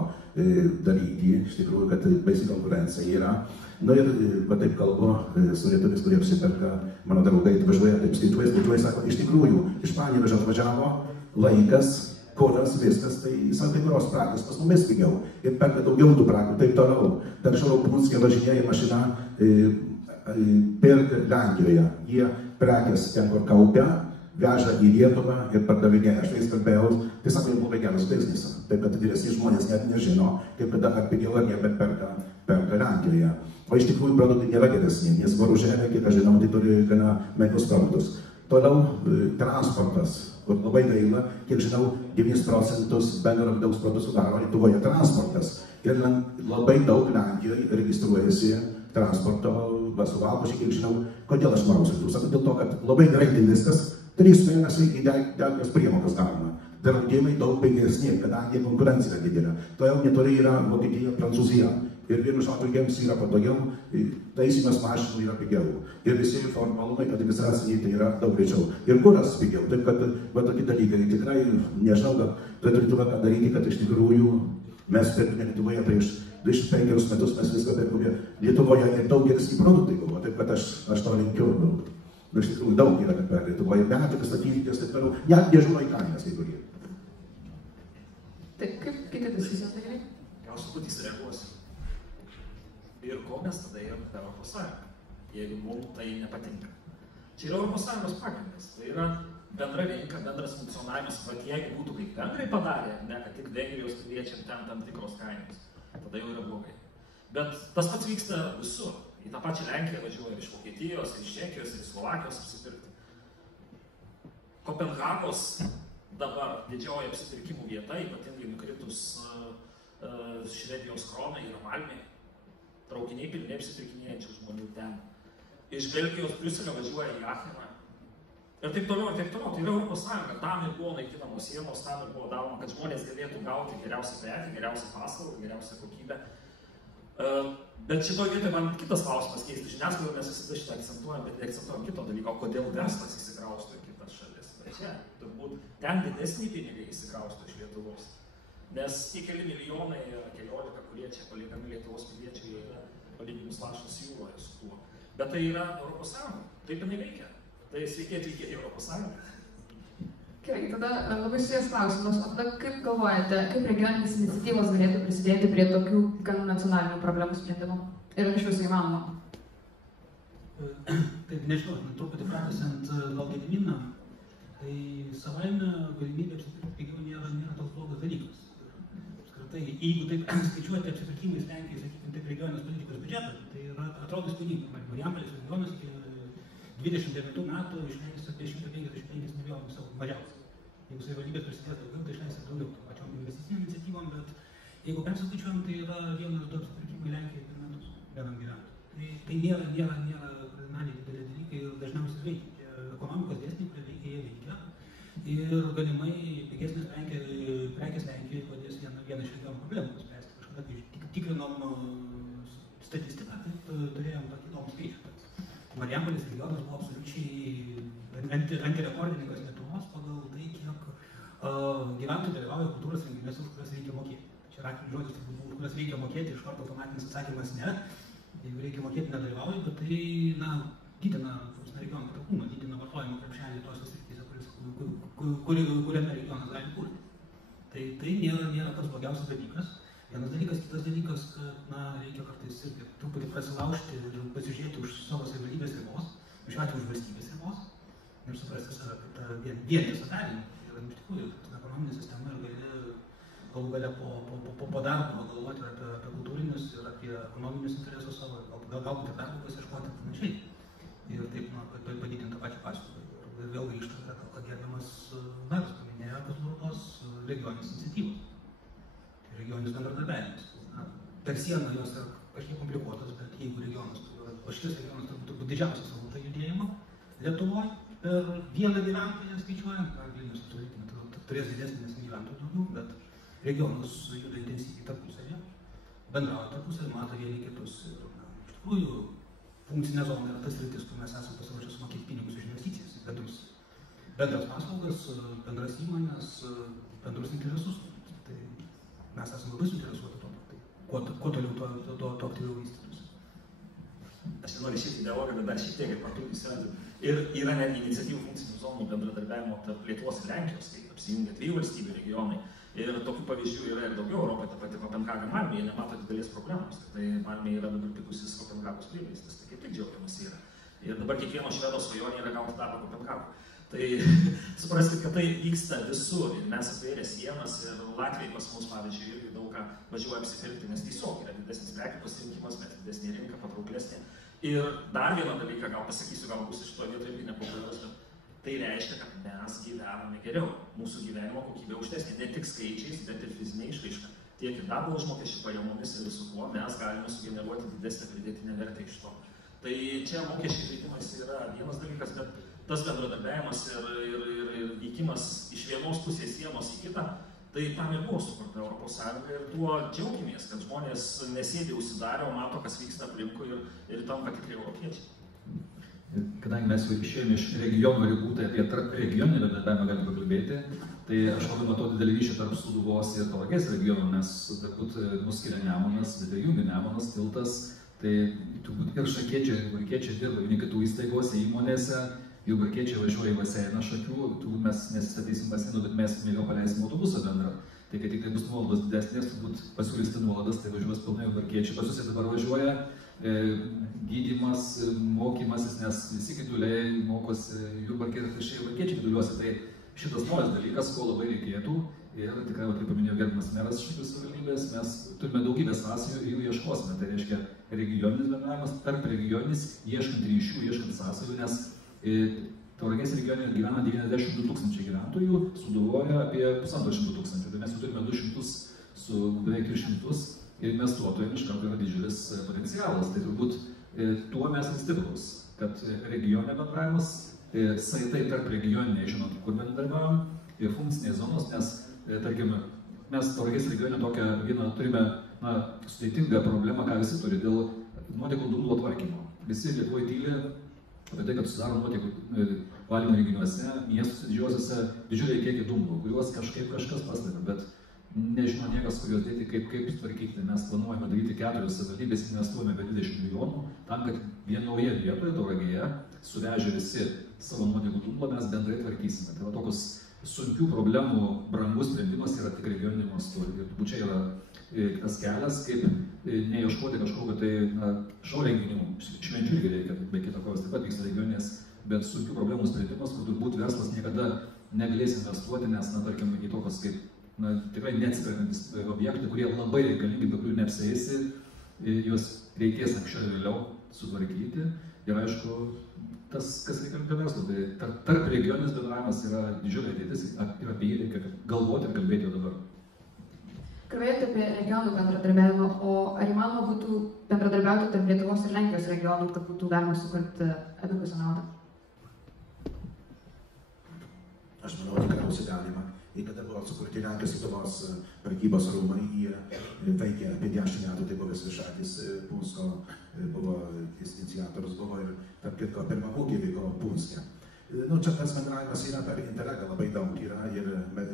daryti, iš tikrųjų, kad baisi konkurencija yra. Na ir va taip kalbu su lietuviais, kurie apsiperka, mano draugai atvažiuoja, taip skaičiuoja, sako, iš tikrųjų, iš Panevėžio atvažiavo laikas, kuras, viskas, tai sako, kai kurios praktis pas mumis pigiau ir perka daugiau tų praktų, taip toliau. Dar Šarau Punskė važinėja mašina pirkti Lenkijoje. Jie prekės ten, kur kaupia, veža į Lietuvą ir pardavinėja. Aš tais kalbėjau, tai sako, jau labai geras biznis. Taip, kad vyresni žmonės net nežino, kaip kada ar pigiau ar jie, bet perka Lenkijoje. O iš tikrųjų produktai nėra geresni, nes Boružėlė, kiek aš žinau, tai turi gana menkus produktus. Toliau transportas, kur labai gaila, kiek žinau, 9% bendro vidaus produktų sudaro Lietuvoje transportas. Ir labai daug Lenkijoje registruojasi transporto suvalkos, kiek žinau, kodėl aš marausiu. Sakau, dėl to, kad labai greitai viskas, 3 mėnesiai į degios priemokas daroma. Draudimai daug pigesni, kadangi konkurencija didelė. Todėl netoli yra Vokietija, Prancūzija. Ir vienu žodžiu, jiems yra patogiau, taisymas mašinų yra pigiau. Ir visi formalumai administraciniai tai yra daug greičiau. Ir kuras pigiau. Taip kad, va tokie dalykai, tikrai nežinau, kad turėtume ką daryti, kad iš tikrųjų mes perkime Lietuvoje prieš 25 metus mes viską perkime Lietuvoje ir daug geresni produktai buvo. Taip kad aš to linkiu. Iš tikrųjų daug yra, kad per Lietuvoje medžiagas, statyvikas, taip toliau. Net nežiūro į kainas, kai kurie. Taip, kaip kiti diskusijos dalykai? Gal suputys reaguosiu. Ir ko mes tada yra Europos Sąjunga, jeigu mums tai nepatinka. Čia yra Europos Sąjungos pagrindas, tai yra bendra rinka, bendras funkcionavimas, bet jeigu būtų kaip Vengrai padarė, ne, kad tik Vengrijos piliečiam ten tam tikros kainos, tada jau yra blogai. Bet tas pats vyksta visur. Į tą pačią Lenkiją važiuoja iš Vokietijos, iš Čekijos, iš Slovakijos apsipirkti. Kopenhagos dabar didžioji apsipirkimų vieta, ypatingai nukritus Švedijos kronai yra Malmė. Traukiniai pilni apsipirkinėjančių žmonių ten. Iš Belgijos Briuselio važiuoja į Acheną. Ir taip toliau, ir taip toliau. Tai yra Europos Sąjunga. Tam ir buvo naikinamos sienos, tam ir buvo daroma, kad žmonės galėtų gauti geriausią prekę, geriausią paslaugą, geriausią kokybę. Bet šitoje vietoje man kitas klausimas keistų. Žiniasklaidoje mes visada šitą akcentuojam, bet akcentuojam kito dalyko, kodėl verslas įsikrausto į kitas šalis. Tai čia turbūt ten didesni pinigai įsikrausto iš Lietuvos. Nes tie keli milijonai, 14, kurie čia paliekami Lietuvos piliečiai, yra palyginus lašas jūroje su tuo. Bet tai yra Europos Sąjunga, taip ir neveikia. Tai sveiki atvykę į Europos Sąjungą. Gerai, tada labai susijęs klausimas. O tada kaip galvojate, kaip regioninės iniciatyvos galėtų prisidėti prie tokių gan nacionalinių problemų sprendimų? Ir iš viso įmanoma? Taip, nežinau, truputį pratęsiant gal Gediminą, tai savaime galimybė apsipirkti pigiau nėra toks blogas dalykas. Tai jeigu taip skaičiuoti apsipirkimais Lenkijai, sakykime, taip regioninės politikos biudžetą, tai yra atrodo įspūdinga. Marijampolės regionas iki 29 metų išleis apie 155 milijonų savo mažiausiai. Jeigu savivaldybės prisidės daugiau, tai išleis daugiau pačiom investiciniam iniciatyvom, bet jeigu persiskaičiuojam, tai yra 1-2 apsipirkimai Lenkijai per metus vienam gyventojui. Tai nėra kardinaliai dideli dalykai ir dažniausiai veikia. Ekonomikos dėsniai, kurie veikia, jie veikia. Ir galimai pigesnės prekės Lenkijoje padės vieną iš regionų problemų spręsti. Kažkada, kai tikrinom statistiką, tai turėjom tokį įdomų skaičių. Marijampolės regionas buvo absoliučiai antirekordininkas Lietuvos pagal tai, kiek gyventojų dalyvauja kultūros renginiuose, už kurias reikia mokėti. Čia raktinis žodis, už kurias reikia mokėti, iš karto automatinis atsakymas ne. Jeigu reikia mokėti, nedalyvauja, bet tai didina regiono patrauklumą, didina vartojimo krepšelį tose srityse, kuriame regionas gali kurti. Tai nėra pats blogiausias dalykas. Vienas dalykas, kitas dalykas, kad reikia kartais irgi truputį prasilaužti ir pasižiūrėti už savo savivaldybės ribos, šiuo atveju už valstybės ribos, ir suprasti save kaip tą vientisą darinį. Ir iš tikrųjų, ekonominė sistema ir gali galų gale po darbo galvoti apie kultūrinius ir apie ekonominius interesus savo, galbūt ir darbo pasieškoti ir panašiai. Ir taip padidinti tą pačią paslaugą. Ir vėl grįžta prie to, kad gerbiamas Darius paminėjo, kad buvo tos regioninės iniciatyvos. Regioninis bendradarbiavimas. Per sieną jos yra kažkiek komplikuotos, bet jeigu regionas, o šitas regionas turbūt didžiausias savo tą judėjimą Lietuvoje per vieną gyventoją skaičiuojant, Vilnius turės didesnį, nes gyventojų daugiau, bet regionus juda intensyviai tarpusavėje, bendrauja tarpusavėje, mato vieni kitus. Ir, iš tikrųjų, funkcinė zona yra tas sritis, kur mes esame pasiruošę sumokėti pinigus už investicijas, bendras paslaugas, bendras įmonės, bendrus interesus. Tai mes esame labai suinteresuoti to. Tai kuo toliau to aktyviau vystytis. Aš nenoriu šiek tiek dialogą, bet dar šiek tiek ir papildysiu. Ir yra netgi iniciatyvų funkcinių zonų bendradarbiavimo tarp Lietuvos ir Lenkijos, kai apsijungia 2 valstybių regionai. Ir tokių pavyzdžių yra ir daugiau Europoje, ta pati Kopenhaga Malmėje nemato didelės problemos. Tai Malmėje yra dabar pigusis Kopenhagos prievaizdis, tai kaip tik džiaugiamas yra. Ir dabar kiekvieno švedo svajonė yra gauti darbą Kopenhagoje. Tai supraskite, kad tai vyksta visur. Ir mes atvėrė sienas ir Latvijai pas mus, pavyzdžiui, irgi daug ką važiuoja apsipirkti, nes tiesiog yra didesnis prekių pasirinkimas, bet didesnė rinka, patrauklesnė. Ir dar vieną dalyką, gal pasakysiu, gal bus iš to vietoje irgi nepopuliarus, bet tai reiškia, kad mes gyvename geriau. Mūsų gyvenimo kokybė aukštesnė, ne tik skaičiais, bet ir fizinė išraiška. Tiek ir darbo užmokesčių pajamomis ir visu kuo mes galime sugeneruoti didesnę pridėtinę vertę iš to. Tai čia mokesčių keitimas yra vienas dalykas, bet tas bendradarbiavimas ir vykimas iš vienos pusės sienos į kitą, tai tam ir buvo sukurta Europos Sąjunga ir tuo džiaugimės, kad žmonės nesėdė užsidarę, o mato, kas vyksta aplinkui ir tampa tikrai europiečiai. Kadangi mes jau išėjome iš regionų ribų, tai apie tarp regioninį bendradarbiavimą galime pakalbėti, tai aš labai matau didelį ryšį tarp Sūduvos ir Tauragės regionų, nes turbūt mus skiria Nemunas, bet ir jungia Nemunas, tiltas, tai turbūt ir šakiečiai dirba vieni kitų įstaigose, įmonėse, jurbarkiečiai važiuoja į baseiną Šakių, turbūt mes nesistatysim baseinų, bet mes vėliau paleisim autobusą bendrą. Tai kai tik tai bus nuolaidos didesnės, turbūt pasiūlysite nuolaidas, tai važiuos pilnai jurbarkiečiai. Pas jūs dabar važiuoja gydymas, mokymasis, nes visi kiduliai mokosi jurbarkiai ir atvirkščiai jurbarkiečiai kiduliuose. Tai šitas naujas dalykas, ko labai reikėtų. Ir tikrai, kaip paminėjo gerbiamas meras Šakių savivaldybės, mes turime daugybę sąsajų ir jų ieškosime. Tai reiškia regioninis bendravimas, tarp regioninis, ieškant ryšių, ieškant sąsajų, nes Tauragės regione gyvena 92 000 gyventojų, Sūduvoje apie 150 000. Tai mes jau turime 200 su beveik 300 ir investuotojams iš karto yra didžiulis potencialas. Tai turbūt tuo mes ir stiprus, kad regione bendravimas, saitai tarp regioniniai, žinot, kur bendradarbiavom, ir funkcinės zonos, nes, tarkim, mes Tauragės regione tokią vieną turime sudėtingą problemą, ką visi turi, dėl nuotekų dumblo tvarkymo. Visi Lietuvoje tyli apie tai, kad susidaro nuotekų valymo įrenginiuose, miestuose didžiuosiuose didžiuliai kiekiai dumblų, kuriuos kažkas pastebi, bet nežino niekas, kur juos dėti, kaip tvarkyti. Mes planuojame daryti 4 savivaldybės, investuojame apie 20 milijonų, tam, kad vienoje vietoje, Tauragėje, suvežę visi savo nuotekų dumblą, mes bendrai tvarkysime. Tai va tokius sunkių problemų brangus sprendimas yra tik regioniniu mastu. Ir turbūt čia yra tas kelias, kaip neieškoti kažkokio tai šou renginių, švenčių irgi reikia, be kita ko, taip pat vyksta regioninės, bet sunkių problemų sprendimas, kur turbūt verslas niekada negalės investuoti, nes, tarkim, į tokios kaip, tikrai neatsiperkantis objektai, kurie labai reikalingi, be kurių neapsieisi, juos reikės anksčiau ir vėliau sutvarkyti. Ir aišku, tas, kas reikalinga verslo, tai tarp regioninis bendravimas yra didžiulė ateitis ir apie jį reikia galvoti ir kalbėti jau dabar. Kalbėjote apie regionų bendradarbiavimą, o ar įmanoma būtų bendradarbiauti tarp Lietuvos ir Lenkijos regionų, kad būtų galima sukurti abipusę naudą? Aš manau, tikriausiai galima. Ir kada buvo sukurti Lenkijos Lietuvos prekybos rūmai, jie veikė apie 10 metų, tai buvęs Višatis Punsko, buvo iniciatorius, buvo ir tarp kitko pirmą ūkį vyko Punske. Čia tas bendravimas yra per Interregą labai daug yra ir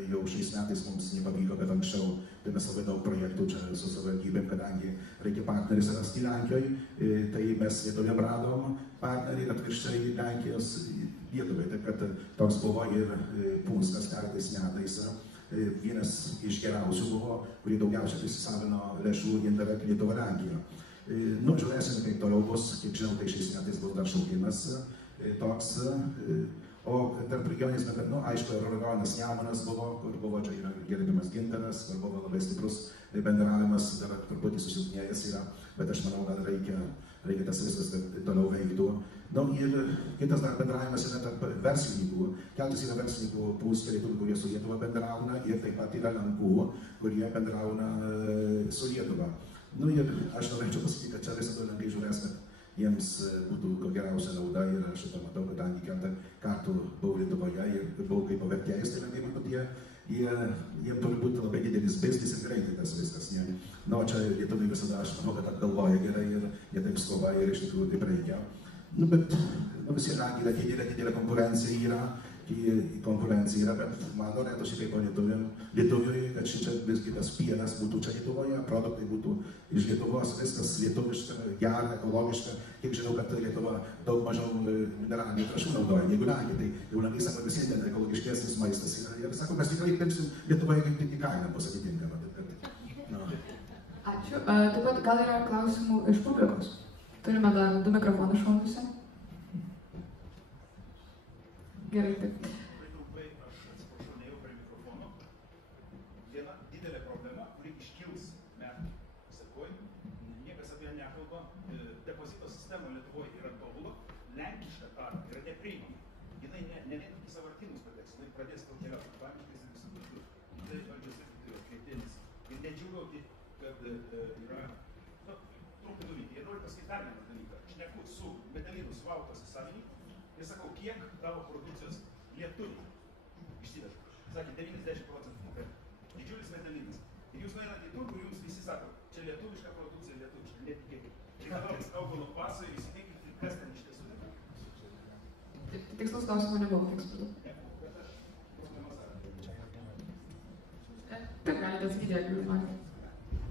jau šiais metais mums nepavyko, bet anksčiau tai mes labai daug projektų čia su savivaldybėm, kadangi reikia partneris rasti Lenkijoje, tai mes Lietuvoje radom partnerį atvirkščiai Lenkijos Lietuvai, taip kad toks buvo ir Punskas kartais metais. Vienas iš geriausių buvo, kurį daugiausiai prisisavino lėšų Interreg Lietuva-Lenkija. Žiūrėsime, kaip toliau bus, kaip žinau, tai šiais metais bus dar šaukimas toks, o tarp regioninis, aišku, regionas Nemunas buvo, kur buvo čia yra gerbiamas Gintaras, kur buvo labai stiprus bendravimas, dar truputį susilpnėjęs yra, bet aš manau, kad reikia tas visas toliau veiktų. Ir kitas dar bendravimas yra tarp verslininkų. Keltas yra verslininkų Punske, kurie su Lietuva bendrauna, ir taip pat yra Lenkų, kurie bendrauna su Lietuva. Ir aš norėčiau pasakyti, kad čia visada Lenkai žiūrės, kad jiems būtų ko geriausia nauda ir aš šitą matau, kadangi keletą kartų buvau Lietuvoje ir buvau kaip vertėjas, tai lengvai matau, jiem turi būti labai didelis biznis ir greitai tas viskas. Na, čia lietuviai visada, aš manau, kad apgalvoja gerai ir jie taip skova ir iš tikrųjų taip reikia. Nu, bet vis yra didelė konkurencija yra, bet man norėtųsi kaip lietuviui, kad šičia visgi tas pienas būtų čia Lietuvoje, produktai būtų iš Lietuvos, viskas lietuviška, gera, ekologiška. Kiek žinau, kad Lietuva daug mažiau mineralinių trąšų naudoja, negu Lenkija, tai jau Lenkai sako, visiems ten ekologiškesnis maistas yra. Ir sako, mes tikrai pirksim Lietuvoje kaip tik į kainą bus atitinkama. Ačiū. Taip pat gal yra klausimų iš publikos? Turime dar 2 mikrofonus šonuose. Gerai, taip. Labai trumpai, aš atsiprašau, nejau prie mikrofono. Viena didelė problema, kuri iškils metų sekoj, niekas apie ją nekalba, depozito sistema Lietuvoje yra tobula, lenkiška tara yra nepriimama. Jinai ne vien į sąvartynus pateks, jinai pradės keliauti pamiškais ir visų kitų. Tai valdžios turėjo kreiptis. Ir nedžiūgauti, kad yra trumpai dalykai. Ir noriu pasakyti dar vieną dalyką. Šneku su metalynų suvaltos savininku. Ir sakau, kiek tavo produkcijos lietuvių išsiveža. Sakė, 90% nuperka. Didžiulis metalinas. Ir jūs nueinate į turgų, jums visi sako, čia lietuviška produkcija, lietuviška, netikėkit. Reikalaukis augalo paso ir įsitikinkite, kas ten iš tiesų yra. Tikslaus klausimų nebuvo, tik supratau. Taip, galite atsakyti, jeigu jūs norite.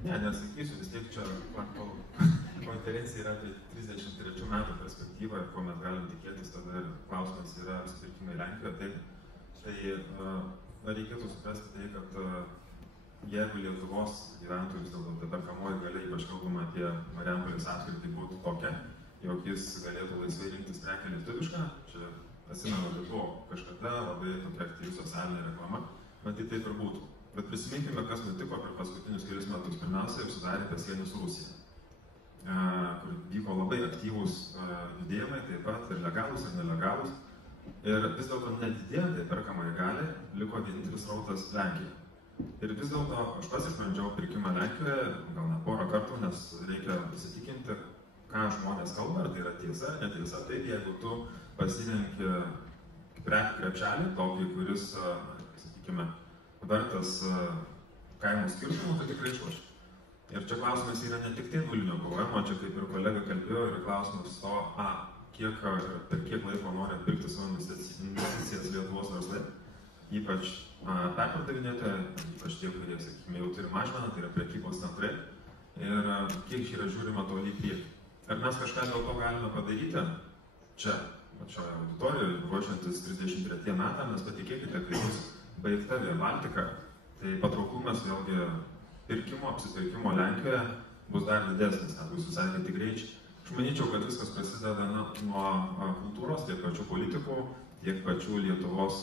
Ne, nesakysiu, vis tiek čia konferencija yra apie 33 metų perspektyvą ir ko mes galim tikėtis, tada ir klausimas yra apsipirkimai Lenkijoje. Tai reikėtų suprasti tai, kad jeigu Lietuvos gyventojų vis dėlto perkamoji galia, ypač kalbama apie Marijampolės apskritį, būtų tokia, jog jis galėtų laisvai rinktis prekę lietuvišką, čia atsimenu, kad buvo kažkada labai tokia aktyvi socialinė reklama, matyt taip ir būtų. Bet prisiminkime, kas nutiko per paskutinius kelius metus. Pirmiausia, sudarė pasienį su Rusija, kur vyko labai aktyvūs judėjimai, taip pat ir legalūs ir nelegalūs. Ir vis dėlto nedidėjant perkamai gali, liko vienintelis srautas Lenkija. Ir vis dėlto aš pats išbandžiau pirkimą Lenkijoje, gal net porą kartų, nes reikia įsitikinti, ką žmonės kalba, ar tai yra tiesa, netiesa. Taip, jeigu tu pasirenki prekių krepšelį, tokį, kuris, sakykime, vertas kainų skirtumų, tai tikrai išloši. Ir čia klausimas yra ne tik tai nulinio PVM, čia kaip ir kolega kalbėjo, yra klausimas to, per kiek laiko nori atpirkti savo investicijas Lietuvos verslai, ypač perpardavinėtojai, ypač tie, kurie, sakykime, jau turi mažmeną, tai yra prekybos centrai, ir kiek yra žiūrima toli į priekį. Ar mes kažką dėl to galime padaryti? Čia, šioje auditorijoje, ruošiantis 33 metam, nes patikėkite, kai bus baigta Via Baltica, tai patrauklumas vėlgi apsipirkimo Lenkijoje bus dar didesnis, negu jūs sakėte tik greičiai. Aš manyčiau, kad viskas prasideda nuo kultūros, tiek pačių politikų, tiek pačių Lietuvos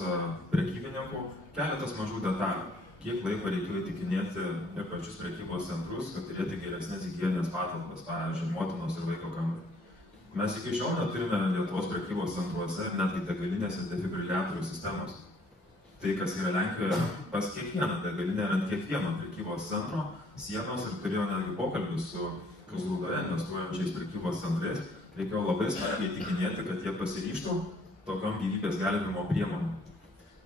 prekybininkų. Keletas mažų detalių. Kiek laiko reikėjo įtikinėti ir pačius prekybos centrus, kad turėti geresnės higieninės patalpas, pavyzdžiui, motinos ir vaiko kambarį. Mes iki šiol neturime Lietuvos prekybos centruose ir netgi degalinėse defibriliatorių sistemos. Tai, kas yra Lenkijoje, pas kiekvieną degalinę ant kiekvieno prekybos centro sienos ir turėjo netgi pokalbius su Kazlūdoje investuojančiais prekybos centrais, reikėjo labai smarkiai įtikinėti, kad jie pasiryžtų tokiom gyvybės gelbėjimo priemonėm.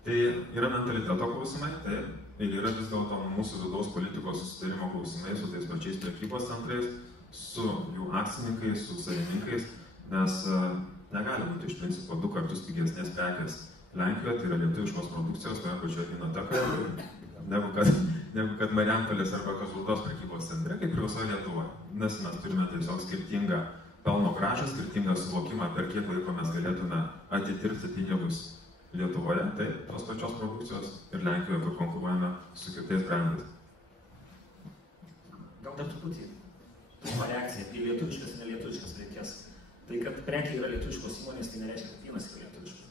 Tai yra mentaliteto klausimai, taip, ir yra vis dėlto mūsų vidaus politikos susitarimo klausimai su tais pačiais prekybos centrais, su jų akcininkais, su savininkais, nes negali būti iš principo 2 kartus pigesnės prekės Lenkijoje, tai yra lietuviškos produkcijos toje pačioje vynotekoje, negu kad Marijampolės arba Kazlūdos prekybos centre, kaip ir visoje Lietuvoje. Nes mes turime tiesiog skirtingą pelno grąžą, skirtingą suvokimą, per kiek laiko mes galėtume atitirpti pinigus Lietuvoje, tai tos pačios produkcijos ir Lenkijoje, kur konkuruojame su kitais brandais. Gal dar truputį trumpą reakciją apie lietuviškas ir nelietuviškas prekes. Tai, kad prekiai yra lietuviškos įmonės, tai nereiškia, kad vienas yra lietuviškas.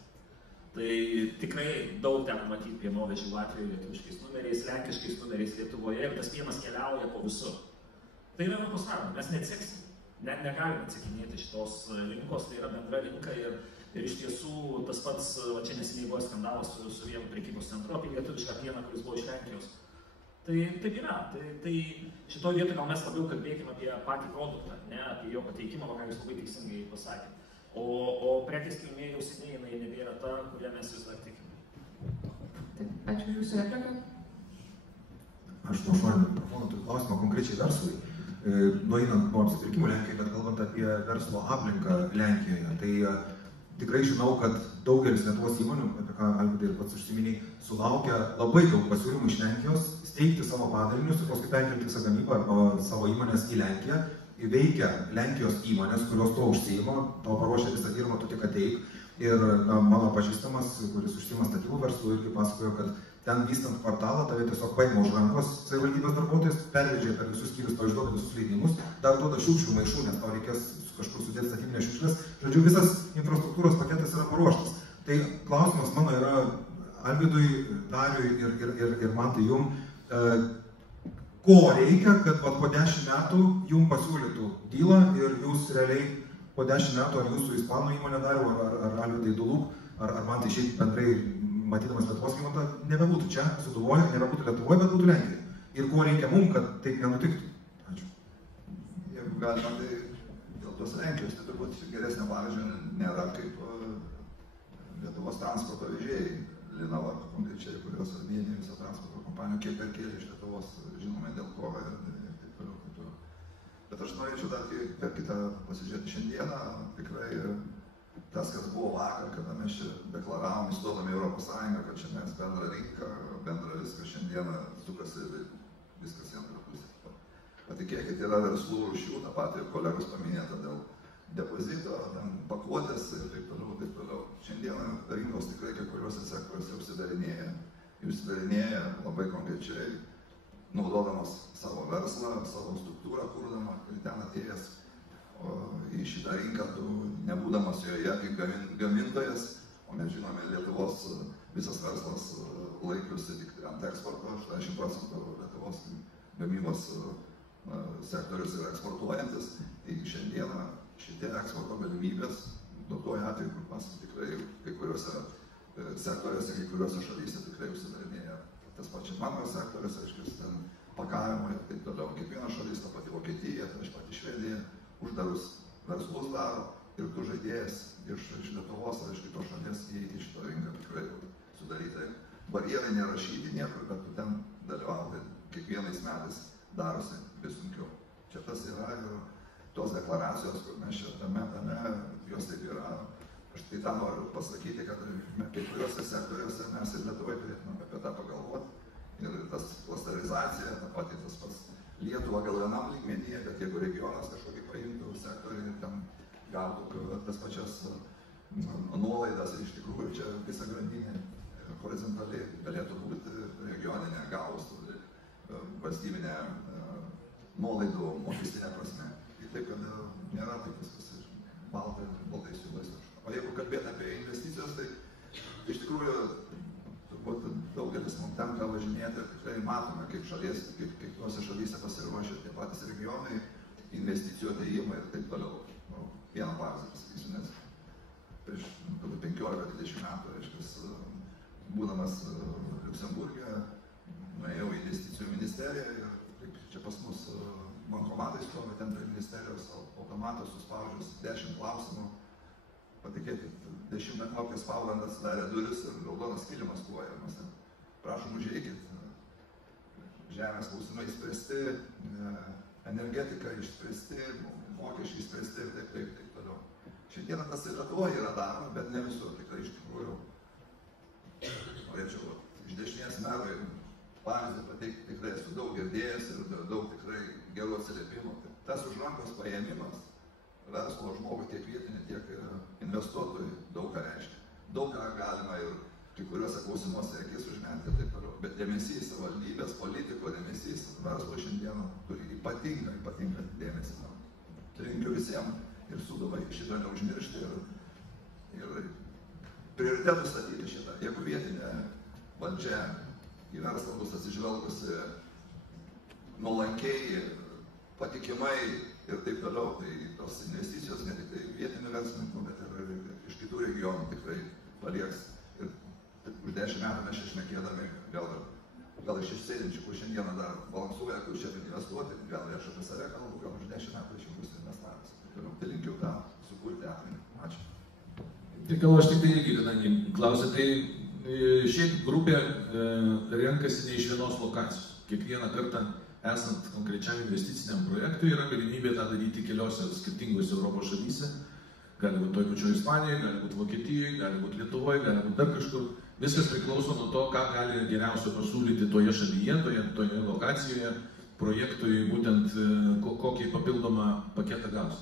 Tai tikrai daug teko matyti pienovežių Latvijoje lietuviškais numeriais, lenkiškais numeriais Lietuvoje ir tas pienas keliauja po visur. Tai yra Europos Sąjunga, mes neatseksim, negalime atsakinėti šitos rinkos, tai yra bendra rinka ir iš tiesų tas pats, čia neseniai buvo skandalas su vienu prekybos centru apie lietuvišką pieną, kuris buvo iš Lenkijos. Tai taip yra. Tai šitoje vietoje gal mes labiau kalbėkime apie patį produktą, ne apie jo pateikimą, ką jūs labai teisingai pasakėte. O prekės kilmė jau seniai jinai nebėra ta, kurią mes vis dar tikime. Taip, ačiū už jūsų repliką. Aš nuo šoninio mikrofono turiu klausimą konkrečiai verslui. Nueinant nuo apsipirkimų Lenkijoje, bet kalbant apie verslo aplinką Lenkijoje, tai tikrai žinau, kad daugelis Lietuvos įmonių, apie ką Alvydai ir pats užsiminiai, sulaukia labai daug pasiūlymų iš Lenkijos steigti savo padalinius ir paskui perkelti visą gamybą arba savo įmonės į Lenkiją. Veikia Lenkijos įmonės, kurios to užsiima, to paruošia visą tyrimą, tu tik ateik. Ir mano pažįstamas, kuris užsiima statybų verslu, irgi pasakojo, kad ten vystant kvartalą, tave tiesiog paima už rankos savivaldybės darbuotojas, pervežia per visus skyrius, tau išduoda visus leidimus, dar duoda šiukšlių maišų, nes tau reikės kažkur sudėti statybinės šiukšlės. Žodžiu, visas infrastruktūros paketas yra paruoštas. Tai klausimas mano yra Alvydui, Dariui ir man tai jum, ko reikia, kad po 10 metų jum pasiūlytų dylą ir jūs realiai po 10 metų ar jūsų ispanų įmonė Dariau, ar Alvydai Duluk, ar man tai šiaip bendrai matydamas Lietuvos klimatą, nebebūtų čia, Sūduvoje, nebebūtų Lietuvoje, bet būtų Lenkijoje. Ir ko reikia mums, kad taip nenutiktų? Ačiū. Jeigu galima, tai dėl tos Lenkijos, tai turbūt geresnio pavyzdžio nėra kaip Lietuvos transporto vežėjai, Linava konkrečiai, kurios vienija visą transporto kompaniją, kiek perkėlė iš Lietuvos, žinome dėl ko ir taip toliau. Bet aš norėčiau dar per kitą pasižiūrėti šiandieną, tikrai tas, kas buvo vakar, kada mes čia deklaravom, įstodami Europos Sąjungą, kad čia mes bendrą rinką, bendrą viską šiandieną sukasi viskas į antrą pusę. Patikėkit, yra verslų rūšių, tą patį kolegos paminėta dėl depozito, pakuotės ir taip toliau. Šiandieną rinkos tikrai kai kuriuose sektoriuose užsidarinėja labai konkrečiai, naudodamas savo verslą, savo struktūrą kurdama ir ten atėjęs į šitą rinką, tu nebūdamas joje kaip gamintojas, o mes žinome, Lietuvos visas verslas laikiusi tik ant eksporto, 80% Lietuvos gamybos sektorius yra eksportuojantis, tai šiandieną šitie eksporto galimybės, duotuoju atveju, kur pas tikrai kai kuriuose sektoriuose, kai kuriuose šalyse tikrai užsidarinėja. Tas pačias mano sektorius, aiškiai, ten pakavimo ir taip toliau. Kiekviena šalis, ta pati Vokietija, ta pati Švedija, uždarus verslus daro ir tu žaidėjas iš Lietuvos ar iš kitos šalies įeiti į šitą rinką tikrai sudarytai. Barjerai nerašyti niekur, bet tu ten dalyvauti kiekvienais metais darosi vis sunkiau. Čia tas yra ir tos deklaracijos, kur mes čia tame, jos taip yra. Aš tai tą noriu pasakyti, kad kai kuriuose sektoriuose mes ir Lietuvai turėtume apie tą pagalvoti. Ir tas klasterizacija, ta pati tas pats Lietuva gal vienam lygmenyje, bet jeigu regionas kažkokį paimtų sektorių ir ten gautų tas pačias nuolaidas ir iš tikrųjų čia visa grandinė horizontaliai galėtų būti regioninė gavus valstybinė nuolaidų mokestinė prasme. Taip, kad nėra taip viskas baltai siūlais. O jeigu kalbėti apie investicijas, tai iš tikrųjų turbūt daugelis mums tenka važinėti ir tikrai matome, kaip tuose šalyse pasiruošia tie patys regionai, investicijų atėjimai ir taip toliau. Vieną pavyzdį pasakysiu, nes prieš 15-20 metų, reiškia, būdamas Liuksemburgė, nuėjau į investicijų ministeriją ir čia pas mus bankomatai stovi, ten prie ministerijos automatas suspaudžius 10 klausimų. Patikėkit, 10 knopkės spaudant atsidarė duris ir raudonas kilimas klojamas. Prašom, užeikit. Žemės klausimai išspręsti, energetika išspręsti, mokesčiai išspręsti ir taip toliau. Šiandieną tas ir Lietuvoje yra daroma, bet ne visur. Tikrai iš tikrųjų norėčiau iš dešinės merui pavyzdį pateikti, tikrai esu daug girdėjęs ir daug tikrai gerų atsiliepimų. Tas už rankos paėmimas verslo žmogui tiek vietinį, tiek investuotojui daug ką reiškia. Daug ką galima ir kai kuriuose klausimuose akis užmerkti ir taip toliau. Bet dėmesys, valdybės, politiko dėmesys verslo šiandieną turi ypatingą dėmesį. Linkiu visiems ir Sūduvai šitą neužmiršti ir prioritetus statyti šitą. Jeigu vietinė valdžia į verslą bus atsižvelgusi nuolankiai, patikimai ir taip toliau, tai tos investicijos ne tik tai vietinių verslininkų, bet ir iš kitų regionų tikrai palieks. Ir už 10 metų mes čia šnekėdami vėl gal iš sėdinčių, kur šiandieną dar balansuoja, kur čia investuoti, gal aš apie save kalbu, gal už 10 metų iš jų bus investavęs. Tai linkiu tą sukurti aplinką. Ačiū. Tai gal aš tik tai irgi, kadangi klausė, tai šiaip grupė renkasi ne iš vienos lokacijos. Kiekvieną kartą esant konkrečiam investiciniam projektui yra galimybė tą daryti keliose skirtingose Europos šalyse. Gali būti toj pačioj Ispanijoje, gali būti Vokietijoje, gali būti Lietuvoje, gali būti dar kažkur. Viskas priklauso nuo to, ką gali geriausio pasiūlyti toje šalyje, toje lokacijoje, projektui, būtent kokį papildomą paketą gaus.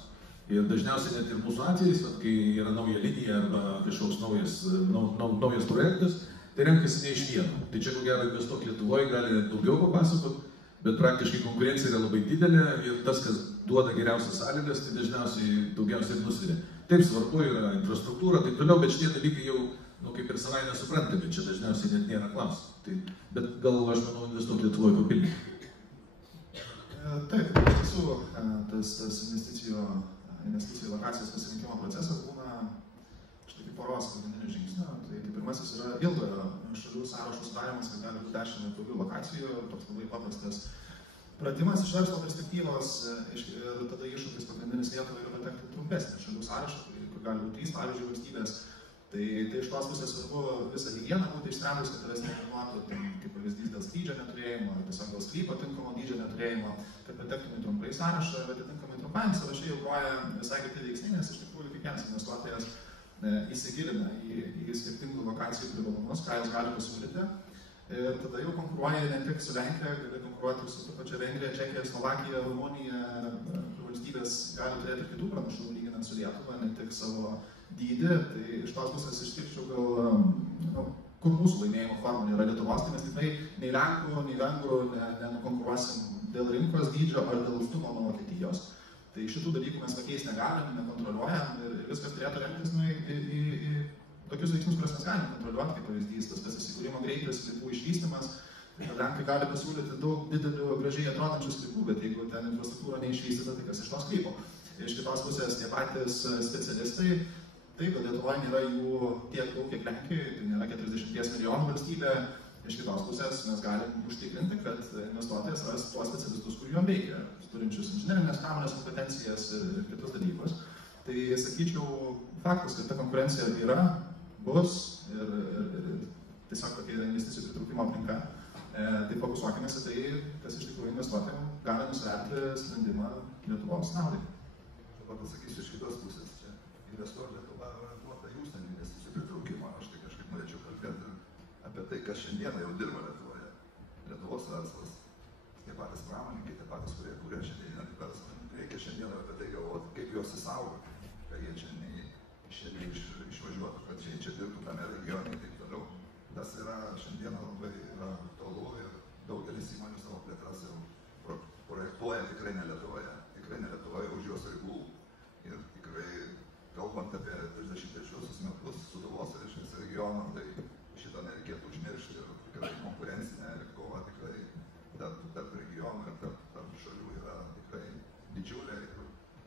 Ir dažniausiai net ir mūsų atvejais, kai yra nauja linija arba kažkoks naujas projektas, tai renkasi ne iš vieno. Tai čia, ko gero, investuok Lietuvoje gali daugiau papasakoti, bet praktiškai konkurencija yra labai didelė ir tas, kas duoda geriausias sąlygas, tai dažniausiai daugiausiai ir nusviria. Taip svarbu yra infrastruktūra, taip toliau, bet šitie dalykai jau, kaip ir savai nesuprantami, čia dažniausiai net nėra klausimų. Bet gal aš manau investuok Lietuvoje papildyti. Taip, iš tiesų, tas investicijų lokacijos pasirinkimo procesas būna štai poros pagrindinių žingsnių. Tai pirmasis yra ilgojo šalių sąrašo sudarymas, kad gali būti 10 ir daugiau lokacijų, toks labai paprastas pratimas iš verslo perspektyvos ir tada iššūkis pagrindinis Lietuvai yra patekti trumpesnį šalių sąrašą, kur gali būti 3, pavyzdžiui, valstybės. Tai iš tos pusės svarbu visą higieną būti išsprendus, kad tavęs nekainuotų, kaip pavyzdys dėl skrydžio neturėjimo, tiesiog dėl sklypo tinkamo dydžio neturėjimo, kad patektume trumpai į sąrašą, bet atitinkamai trumpajam sąraše jau groja visai kiti veiksniai, nes iš tikrųjų kiekvienas investuotojas įsigilina į skirtingų lokacijų privalumus, ką jos gali pasiūlyti. Ir tada jau konkuruoja ne tik su Lenkija, gali konkuruoti su ta pačia Vengrija, Čekija, Slovakija, Rumunija, kur valstybės gali turėti kitų pranašumų lyginant su Lietuva, ne tik savo dydį. Tai iš tos pusės išskirčiau gal, kur mūsų laimėjimo formulė yra Lietuvos, tai mes tikrai nei Lenkų, nei Vengrų nenukonkuruosim dėl rinkos dydžio ar dėl atstumo nuo Vokietijos. Tai šitų dalykų mes pakeisti negalim, nekontroliuojam ir viskas turėtų remtis į tokius veiksmus, kuriuos mes galim kontroliuoti, kaip pavyzdys, tas įsikūrimo greitis, sklypų išvystymas. Tai Lenkai gali pasiūlyti daug didelių, gražiai atrodančių sklypų, bet jeigu ten infrastruktūra neišvystyta, tai kas iš to sklypo. Iš kitos pusės tie patys specialistai, taip, kad Lietuvoje nėra jų tiek daug, kiek Lenkijoje, tai nėra 40 milijonų valstybė. Iš kitos pusės mes galim užtikrinti, kad investuotojas ras tuos specialistus, kur juom veikia, turinčius inžinerinės pramonės kompetencijas ir kitus dalykus. Tai sakyčiau, faktas, kad ta konkurencija yra, bus ir tiesiog tokia investicijų pritraukimo aplinka. Tai fokusuokimės į tai, kas iš tikrųjų investuotojams gali nusverti sprendimą Lietuvos naudai. Dabar pasakysiu iš kitos pusės, čia investuok Lietuva orientuota į užsienio investicijų pritraukimą. Aš tai kažkaip norėčiau kalbėti apie tai, kas šiandieną jau dirba Lietuvoje. Lietuvos verslas, tie patys pramonininkai, tie patys, kurie kūrė šiandieną verslą. Reikia šiandieną apie tai galvoti, kaip juos įsaugoti, kad jie čia išvažiuotų, kad čia dirbtų tame regione ir taip toliau. Tas yra šiandieną labai aktualu ir daugelis įmonių savo plėtras jau projektuoja tikrai ne Lietuvoje, už jos ribų. Ir tikrai, kalbant apie 33 metus Sūduvos regioną, tai šitą nereikėtų užmiršti ir tikrai konkurencinė kova tikrai tarp regionų ir tarp šalių yra tikrai didžiulė ir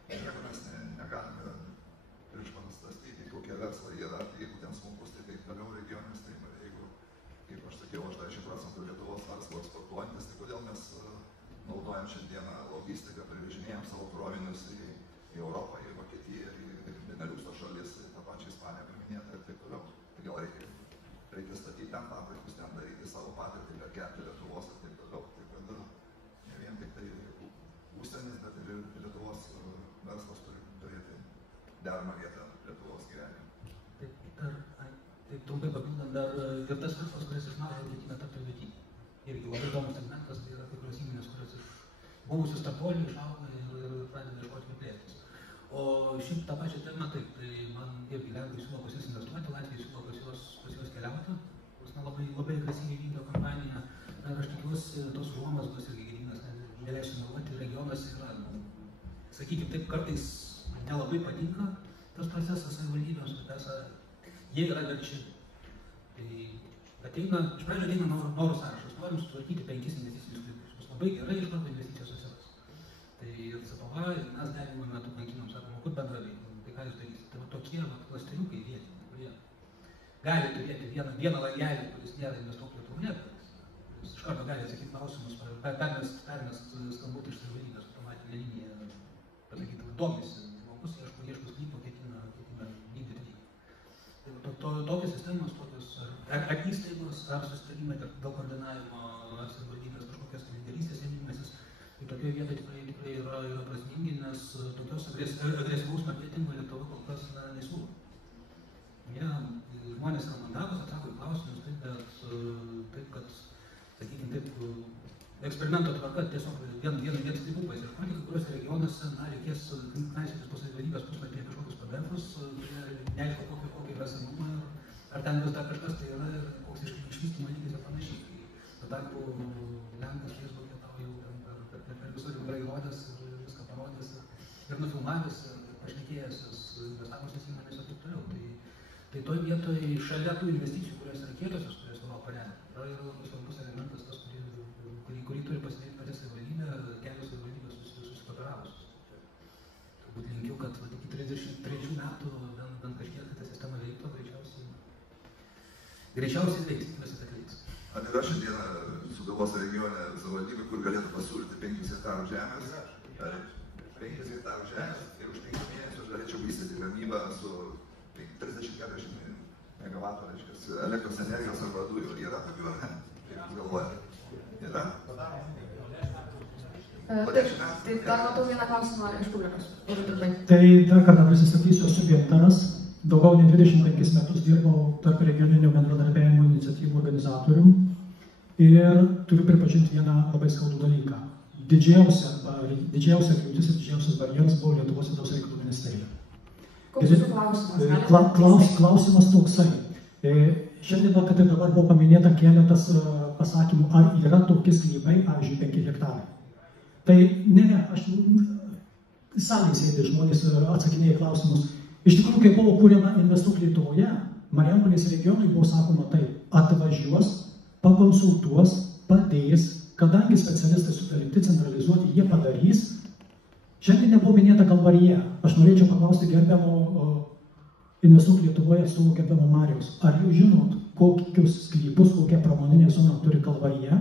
nieko mes negalime priešpanastastyti, kokie verslai yra, jeigu ten smulkus, tai taip toliau regioninis, tai jeigu, kaip aš sakiau, 80% Lietuvos verslo eksportuojantis, tai kodėl mes naudojam šiandieną logistiką, privežinėjam savo krovinius į Europą, į Vokietiją, į Beneliuso šalis, į tą pačią Ispaniją paminėtą ir taip toliau. Tai gal reikia statyti ten fabrikus, ten daryti savo patirtį, perkelti Lietuvos ir taip toliau. Taip kad ne vien tik tai užsienis, bet ir Lietuvos verslas turi turėti deramą vietą Lietuvos gyvenime. Taip trumpai papildant dar ir tas verslas, kuris iš mažo ketina tapti vidutinį. Irgi labai įdomus segmentas, tai yra kai kurios įmonės, kurios iš buvusių startuolių išauga ir pradeda ieškoti kaip plėtis. O šiaip tą pačią temą, taip, tai man irgi Lenkai siūlo pas juos investuoti, Latvijai siūlo pas juos keliauti, kuris labai agresyviai vykdo kampaniją. Ir aš tikiuosi, tos užuomazgos irgi Gediminas neleisiu meluoti, regionuose yra, sakykime taip, kartais nelabai patinka tas procesas savivaldybėms, bet jie yra verči. Tai iš pradžio ateina norų sąrašas, norim sutvarkyti 5 investicinius sklypus. Bus labai gerai, iš karto investicijos atsiras. Tai ir CPV, ir mes derinimo metu kankinom, sakom, kur bendra veikla, tai ką jūs darysite. Tai va tokie klasteriukai vietiniai, kurie gali turėti vieną langelį, kuris nėra investuok Lietuvoje, bet iš karto gali atsakyti klausimus, permest skambutį iš savivaldybės automatinę liniją, pasakyti, domisi žmogus, ieško sklypo, ketina vykdyti veiklą. Tokios sistemos, tokios ar įstaigos, ar susitarimai dėl koordinavimo, ar savivaldybės kažkokios lyderystės ėmimasis, tai tokioje vietoje tikrai yra prasmingi, nes tokios agresyvaus marketingo Lietuva kol kas nesiūlo. Žmonės yra mandagūs, atsako į klausimus, taip, kad, sakykime, taip, eksperimento tvarka tiesiog vienas sklypų pasieškoti, kai kuriuose regionuose reikės knaisiotis po savivaldybės puslapyje kažkokius PDF-us, kurie neaišku kokį yra senumą, ar ten vis dar kažkas tai yra, koks išvystymo lygis ir panašiai. Tuo tarpu Lenkas Facebook'e tau jau per visur jau yra įrodęs ir viską parodęs ir nufilmavęs, ir pašnekėjęs, investavusios įmonės ir taip toliau. Tai toj vietoj šalia tų investicijų, kurios yra kietosios, kurios Europa remia, yra labai svarbus elementas tas, kurį turi pasidaryti pati savivaldybė, kelios savivaldybės susikooperavusios. Turbūt linkiu, kad iki 33 metų bent kažkiek ta sistema veiktų, greičiausiai veiks, tikiuosi, kad veiks. Ar yra šiandieną Sūduvos regione savivaldybė, kur galėtų pasiūlyti 5 hektarų žemės, 5 hektarų žemės ir už 5 mėnesių aš galėčiau vystyti gamybą su 30-40 megavatų, reiškia, elektros energijos arba dujų. Yra tokių, ar ne? Kaip jūs galvojate? Yra? Tai dar matau vieną klausimą iš publikos. Tai dar kartą prisistatysiu, esu Gintaras. Daugiau nei 25 metus dirbau tarp regioninio bendradarbiavimo iniciatyvų organizatorium ir turiu pripažinti vieną labai skaudų dalyką. Didžiausia kliūtis ir didžiausias barjeras buvo Lietuvos vidaus reikalų ministerija. Koks jūsų klausimas? Klausimas toksai. Šiandien, kad ir dabar buvo paminėta keletas pasakymų, ar yra tokie sklypai, pavyzdžiui, 5 hektarai. Tai aš salėje sėdė žmonės atsakinėja klausimus. Iš tikrųjų, kai buvo kūriama Investuok Lietuvoje, Marijampolės regionui buvo sakoma taip, atvažiuos, pakonsultuos, padės, kadangi specialistai sutelkti, centralizuoti, jie padarys. Šiandien nebuvo minėta Kalvarija. Aš norėčiau paklausti gerbiamo Investuok Lietuvoje atstovo gerbiamo Marijaus. Ar jūs žinot, kokius sklypus, kokią pramoninę zoną turi Kalvarija,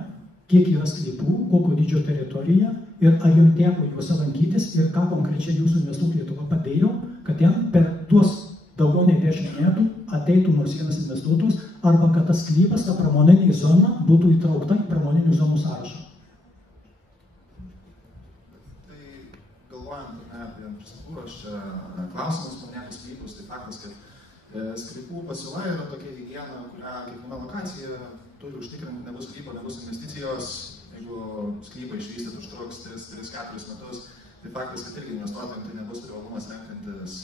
kiek yra sklypų, kokio dydžio teritorija ir ar jums teko juose lankytis ir ką konkrečiai jūsų Investuok Lietuva padėjo, kad ten per tuos daugiau nei 10 metų ateitų nors vienas investuotojas arba kad tas sklypas, ta pramoninė zona būtų įtraukta į pramoninių zonų sąrašą. Apie infrastruktūros klausimus, paminėtus sklypus, tai faktas, kad sklypų pasiūla yra tokia higiena, kurią kiekviena lokacija turi užtikrinti, nebus sklypo, nebus investicijos. Jeigu sklypą išvystyti užtruks 3-4 metus, tai faktas, kad irgi investuotojams tai nebus privalumas renkantis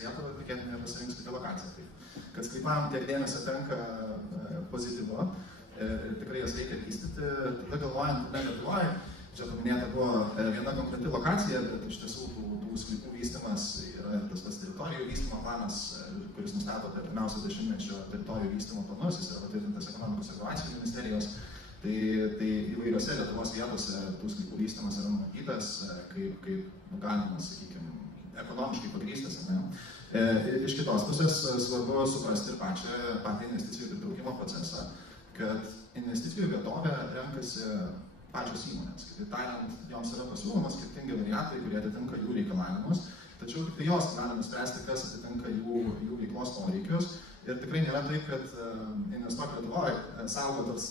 Lietuvą, tikėtinai pasirinks kitą lokaciją. Tai, kad sklypam tiek dėmesio tenka pozityvu ir tikrai jas reikia vystyti, tada galvojant ne Lietuvoje. Čia paminėta buvo viena konkreti lokacija, bet iš tiesų tų sklypų vystymas yra tas teritorijų vystymo planas, kuris nustato pirmiausio 10-mečio teritorijų vystymo planus, jis yra patvirtintas ekonomikos ir inovacijų ministerijos. Tai įvairiose Lietuvos vietose tų sklypų vystymas yra numatytas kaip galimas, sakykime, ekonomiškai pagrįstas. Iš kitos pusės svarbu suprasti ir patį investicijų pritraukimo procesą, kad investicijų vietovę renkasi pačios įmonės. Kitaip tariant, joms yra pasiūlomas skirtingi variantai, kurie atitinka jų reikalavimus, tačiau tik tai jos gali nuspręsti, kas atitinka jų veiklos poreikius. Ir tikrai nėra taip, kad Investuok Lietuvoje saugo tas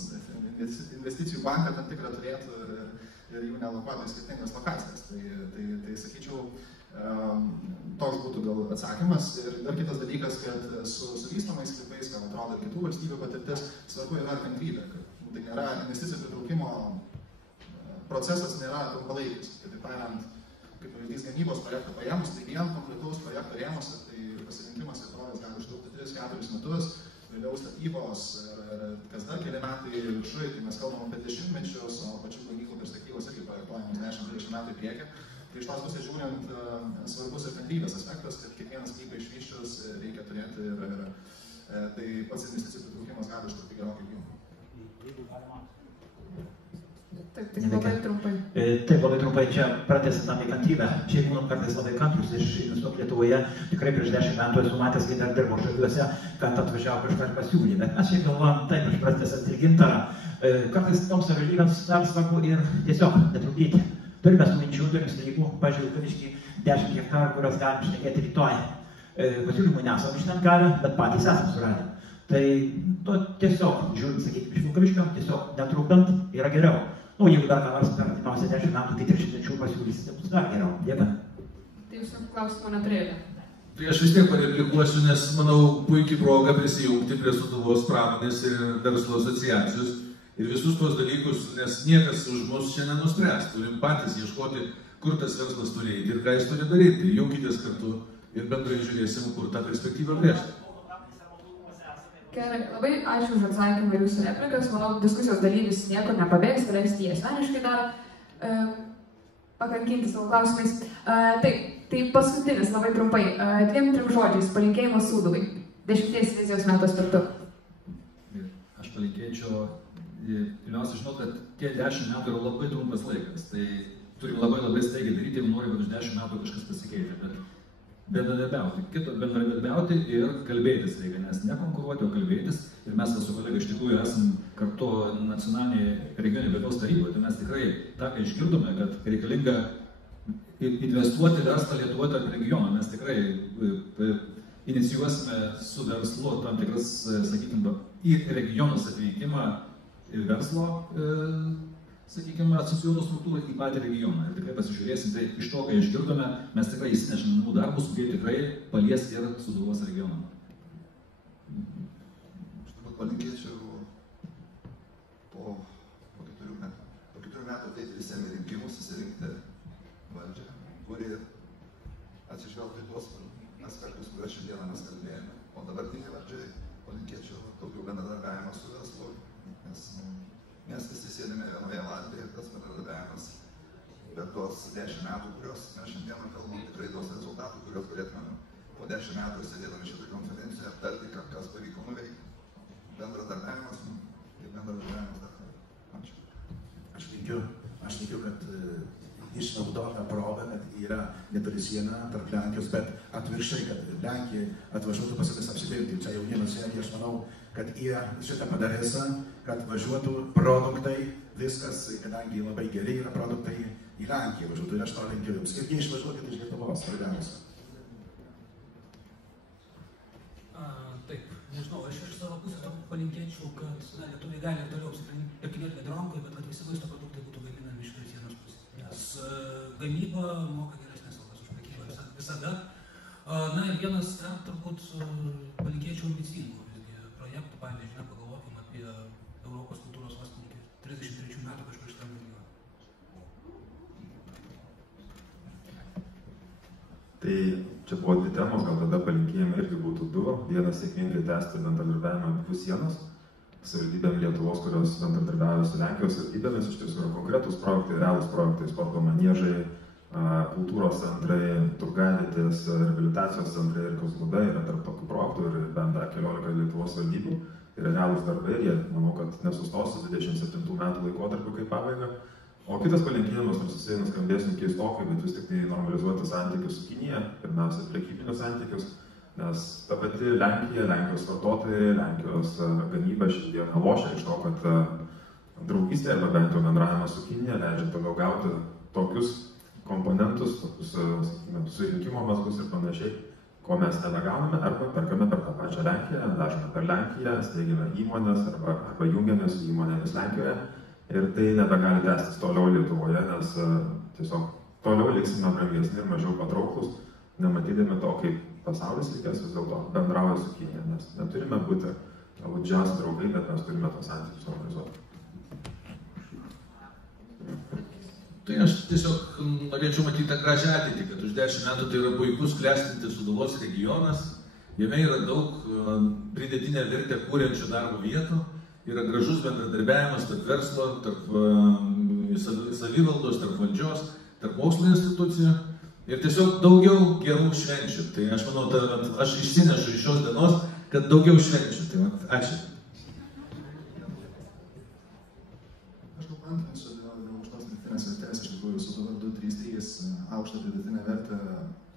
investicijų banką tam tikrą turėtų ir jų nelokuotų į skirtingas lokacijas. Tai sakyčiau, toks būtų gal atsakymas. Ir dar kitas dalykas, kad su vystomais sklypais, kam atrodo ir kitų valstybių patirtis, svarbu yra kantrybė. Tai nėra investicijų pritraukimo procesas nėra trumpalaikis. Kitaip tariant, kaip pavyzdys gamybos projektą paėmus, tai vien konkretaus projekto rėmuose, tai pasirinkimas vietovės gali užtrukti 3-4 metus, vėliau statybos ir kas dar keli metai viršui, tai mes kalbam apie 10-mečius, o pačių gamyklų perspektyvos irgi projektuojamos 10-20 metų į priekį. Tai iš tos pusės žiūrint, svarbus ir kantrybės aspektas, kad kiekvieną sklypą išvysčius reikia turėti ir tai pats investicijų pritraukimas gali užtrukti gerokai ilgiau. Taip, labai trumpai. Taip, labai trumpai, čia pratęsiant apie kantrybę. Šiaip būnam kartais labai kantrus iš Investuok Lietuvoje. Tikrai prieš 10 metų esu matęs, kai dar dirbo šaliuose, kad atvažiavo kažką ir pasiūlė. Bet mes šiaip galvojam, taip, aš pratęsiant ir Gintarą, Kartais toms savivaldybėms dar svarbu ir tiesiog netrukdyti. Turime minčių, turime steigimų, pažiūrėjau, Kariškiai 10 hektarų, kurios galim šnekėti rytoj. Pasiūlymų nesam šiandien gavę, bet patys esam suradę. Tai to tiesiog, žiūrint, sakykime, iš Vilkaviškio, tiesiog netrukdant yra geriau. Jeigu dar ką nors per artimiausią 10 metų, tai 300 pasiūlysite, bus dar geriau. Dėkui. Tai jūs klausimą neturėjote. Tai aš vis tiek pareplikuosiu, nes manau puikiai proga prisijungti prie Sūduvos pramonės ir verslo asociacijos ir visus tuos dalykus, nes niekas už mus čia nenuspręs. Turim patys ieškoti, kur tas verslas turi eiti ir ką jis turi daryti. Junkitės kartu ir bendrai žiūrėsim, kur tą perspektyvą brėžti. Gerai, labai ačiū už atsakymą ir jūsų replikas. Manau, diskusijos dalyvis niekur nepabėgs, leisti jį asmeniškai dar pakankinti savo klausimais. Tai paskutinis, labai trumpai, 2-3 žodžiais, palinkėjimas Sūduvai, 10 vizijos metų aspektu. Aš palinkėčiau, pirmiausia, žinau, kad tie 10 metų yra labai trumpas laikas, tai turim labai staigiai daryti, jeigu nori, kad už 10 metų kažkas pasikeitė, bet bendradarbiauti ir kalbėtis reikia, nes ne konkuruoti, o kalbėtis. Ir mes su kolega iš tikrųjų esam kartu nacionalinėje regioninėje plėtros taryboje, tai mes tikrai tą, ką išgirdome, kad reikalinga investuoti verslą Lietuvoje tarp regionų. Mes tikrai inicijuosime su verslu tam tikras, sakykime, į regionus atvykimą verslo, sakykime, asocijuotų struktūrų į patį regioną. Ir tikrai pasižiūrėsim, tai iš to, ką išgirdome, mes tikrai įsinešime namų darbus, kurie tikrai palies ir Sūduvos regioną. Aš taip pat palinkėčiau po 4 metų. Po 4 metų ateiti visiems į rinkimus, susirinkti valdžią, kuri atsižvelgtų į tuos aspektus, kuriuos šiandieną mes kalbėjome. O dabartinį valdžiai palinkėčiau daugiau bendradarbiavimo su verslu, nes mes visi sėdime vienoje valtyje ir tas bendradarbiavimas per tos 10 metų, kurios mes šiandieną kalbam, tikrai duos rezultatų, kuriuos galėtume po 10 metų sėdėdami šitą konferenciją aptarti, kas pavyko nuveikti. Bendradarbiavimas ir bendradarbiavimas dar kartą. Ačiū. Aš tikiu, kad išnaudota proga, kad yra netoli siena tarp Lenkijos, bet atvirkščiai, kad Lenkija atvažiuotų pas vis apsipirkti. Čia jaunimas sėdi, aš manau, kad jie šitą padarys, kad važiuotų produktai, viskas, kadangi labai geri yra produktai į Lenkiją važiuotų ir aš to linkiu jums. Ir jie išvažiuokit iš Lietuvos, svarbiausia. Taip, nežinau, aš iš savo pusės palinkėčiau, kad lietuviai gali ir toliau apsipirkinėti vedronkui, bet kad visi maisto produktai būtų gaminami iš sienos pusės. Nes gamyba moka geresnės algas už prekybą visada. Na ir vienas, turbūt palinkėčiau ambicingų projektų, pavyzdžiui, pagalvokim apie Europos kultūros sostinę iki 33 metų kažkur šitam regione. Tai čia buvo 2 temos, gal tada palinkėjimai irgi būtų 2. Vienas sėkmingai tęsti bendradarbiavimą abipus sienos. Savivaldybėm Lietuvos, kurios bendradarbiauja su Lenkijos savivaldybėmis, iš tiesų yra konkretūs projektai, realūs projektai, sporto maniežai, kultūros centrai, turgavietės, reabilitacijos centrai ir klube yra tarp tokių projektų ir bent 14 Lietuvos savivaldybių. Yra realūs darbai ir jie, manau, kad nesustos su 27 metų laikotarpiu kaip pabaiga. O kitas palinkėjimas, nors jisai nuskambės keistokai, bet vis tik tai normalizuoti santykius su Kinija, pirmiausia, prekybinius santykius, nes ta pati Lenkija, Lenkijos vartotojai, Lenkijos gamyba šiandieną lošia iš to, kad draugystė arba bent jau bendravimas su Kinija leidžia toliau gauti tokius komponentus, tokius surinkimo mazgus ir panašiai, ko mes nebegauname arba perkame per tą pačią Lenkiją, dažnai per Lenkiją, steigiame įmonės arba jungiamės su įmonėmis Lenkijoje. Ir tai nebegali tęstis toliau Lietuvoje, nes tiesiog toliau liksime brangesni ir mažiau patrauklus, nematydami to, kaip pasaulis reikės vis dėlto bendrauja su Kinija, nes neturime būti galbūt didžiausi draugai, bet mes turime tos santykius organizuoti. Tai aš tiesiog norėčiau matyti tą gražią ateitį, kad už 10 metų tai yra puikus klestintis Sūduvos regionas, jame yra daug pridėtinę vertę kūrenčių darbo vietų. Yra gražus bendradarbiavimas tarp verslo, tarp savivaldos, tarp valdžios, tarp mokslo institucijų ir tiesiog daugiau gerų švenčių. Tai aš manau, aš išsinešu iš šios dienos, kad daugiau švenčių. Tai ačiū. Aš daug antrinsiu dėl aukštos pridėtinės vertės, iš tikrųjų Sūduva 233 aukštą pridėtinę vertę,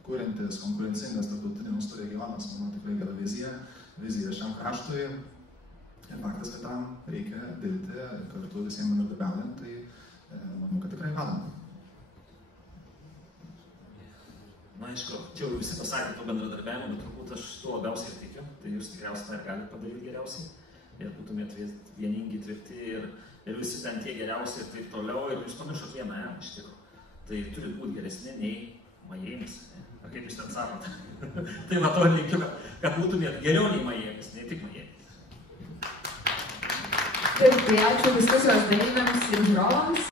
kuriantis konkurencingas tarptautinių mastų regionas, manau, tikrai gera vizija šiam kraštui. Ir faktas, kad tam reikia dirbti, kad kartu visiems bendradarbiaujant, tai manau, kad tikrai galima. Na, aišku, čia jau visi pasakė to bendradarbiavimo, bet turbūt aš tuo labiausiai ir tikiu, tai jūs tikriausiai tą ir galite padaryti geriausiai, ir būtumėt vieningi, tvirti ir visi ten tie geriausi ir taip toliau, ir jūs pamiršot vieną, iš tikrųjų. Tai turi būti geresni nei Majėmis, ar kaip jūs ten sakote. Tai va to linkiu, kad būtumėt geriau nei Majėmis, ne tik Majėmis. Taip, tai ačiū diskusijos dalyviams ir žiūrovams.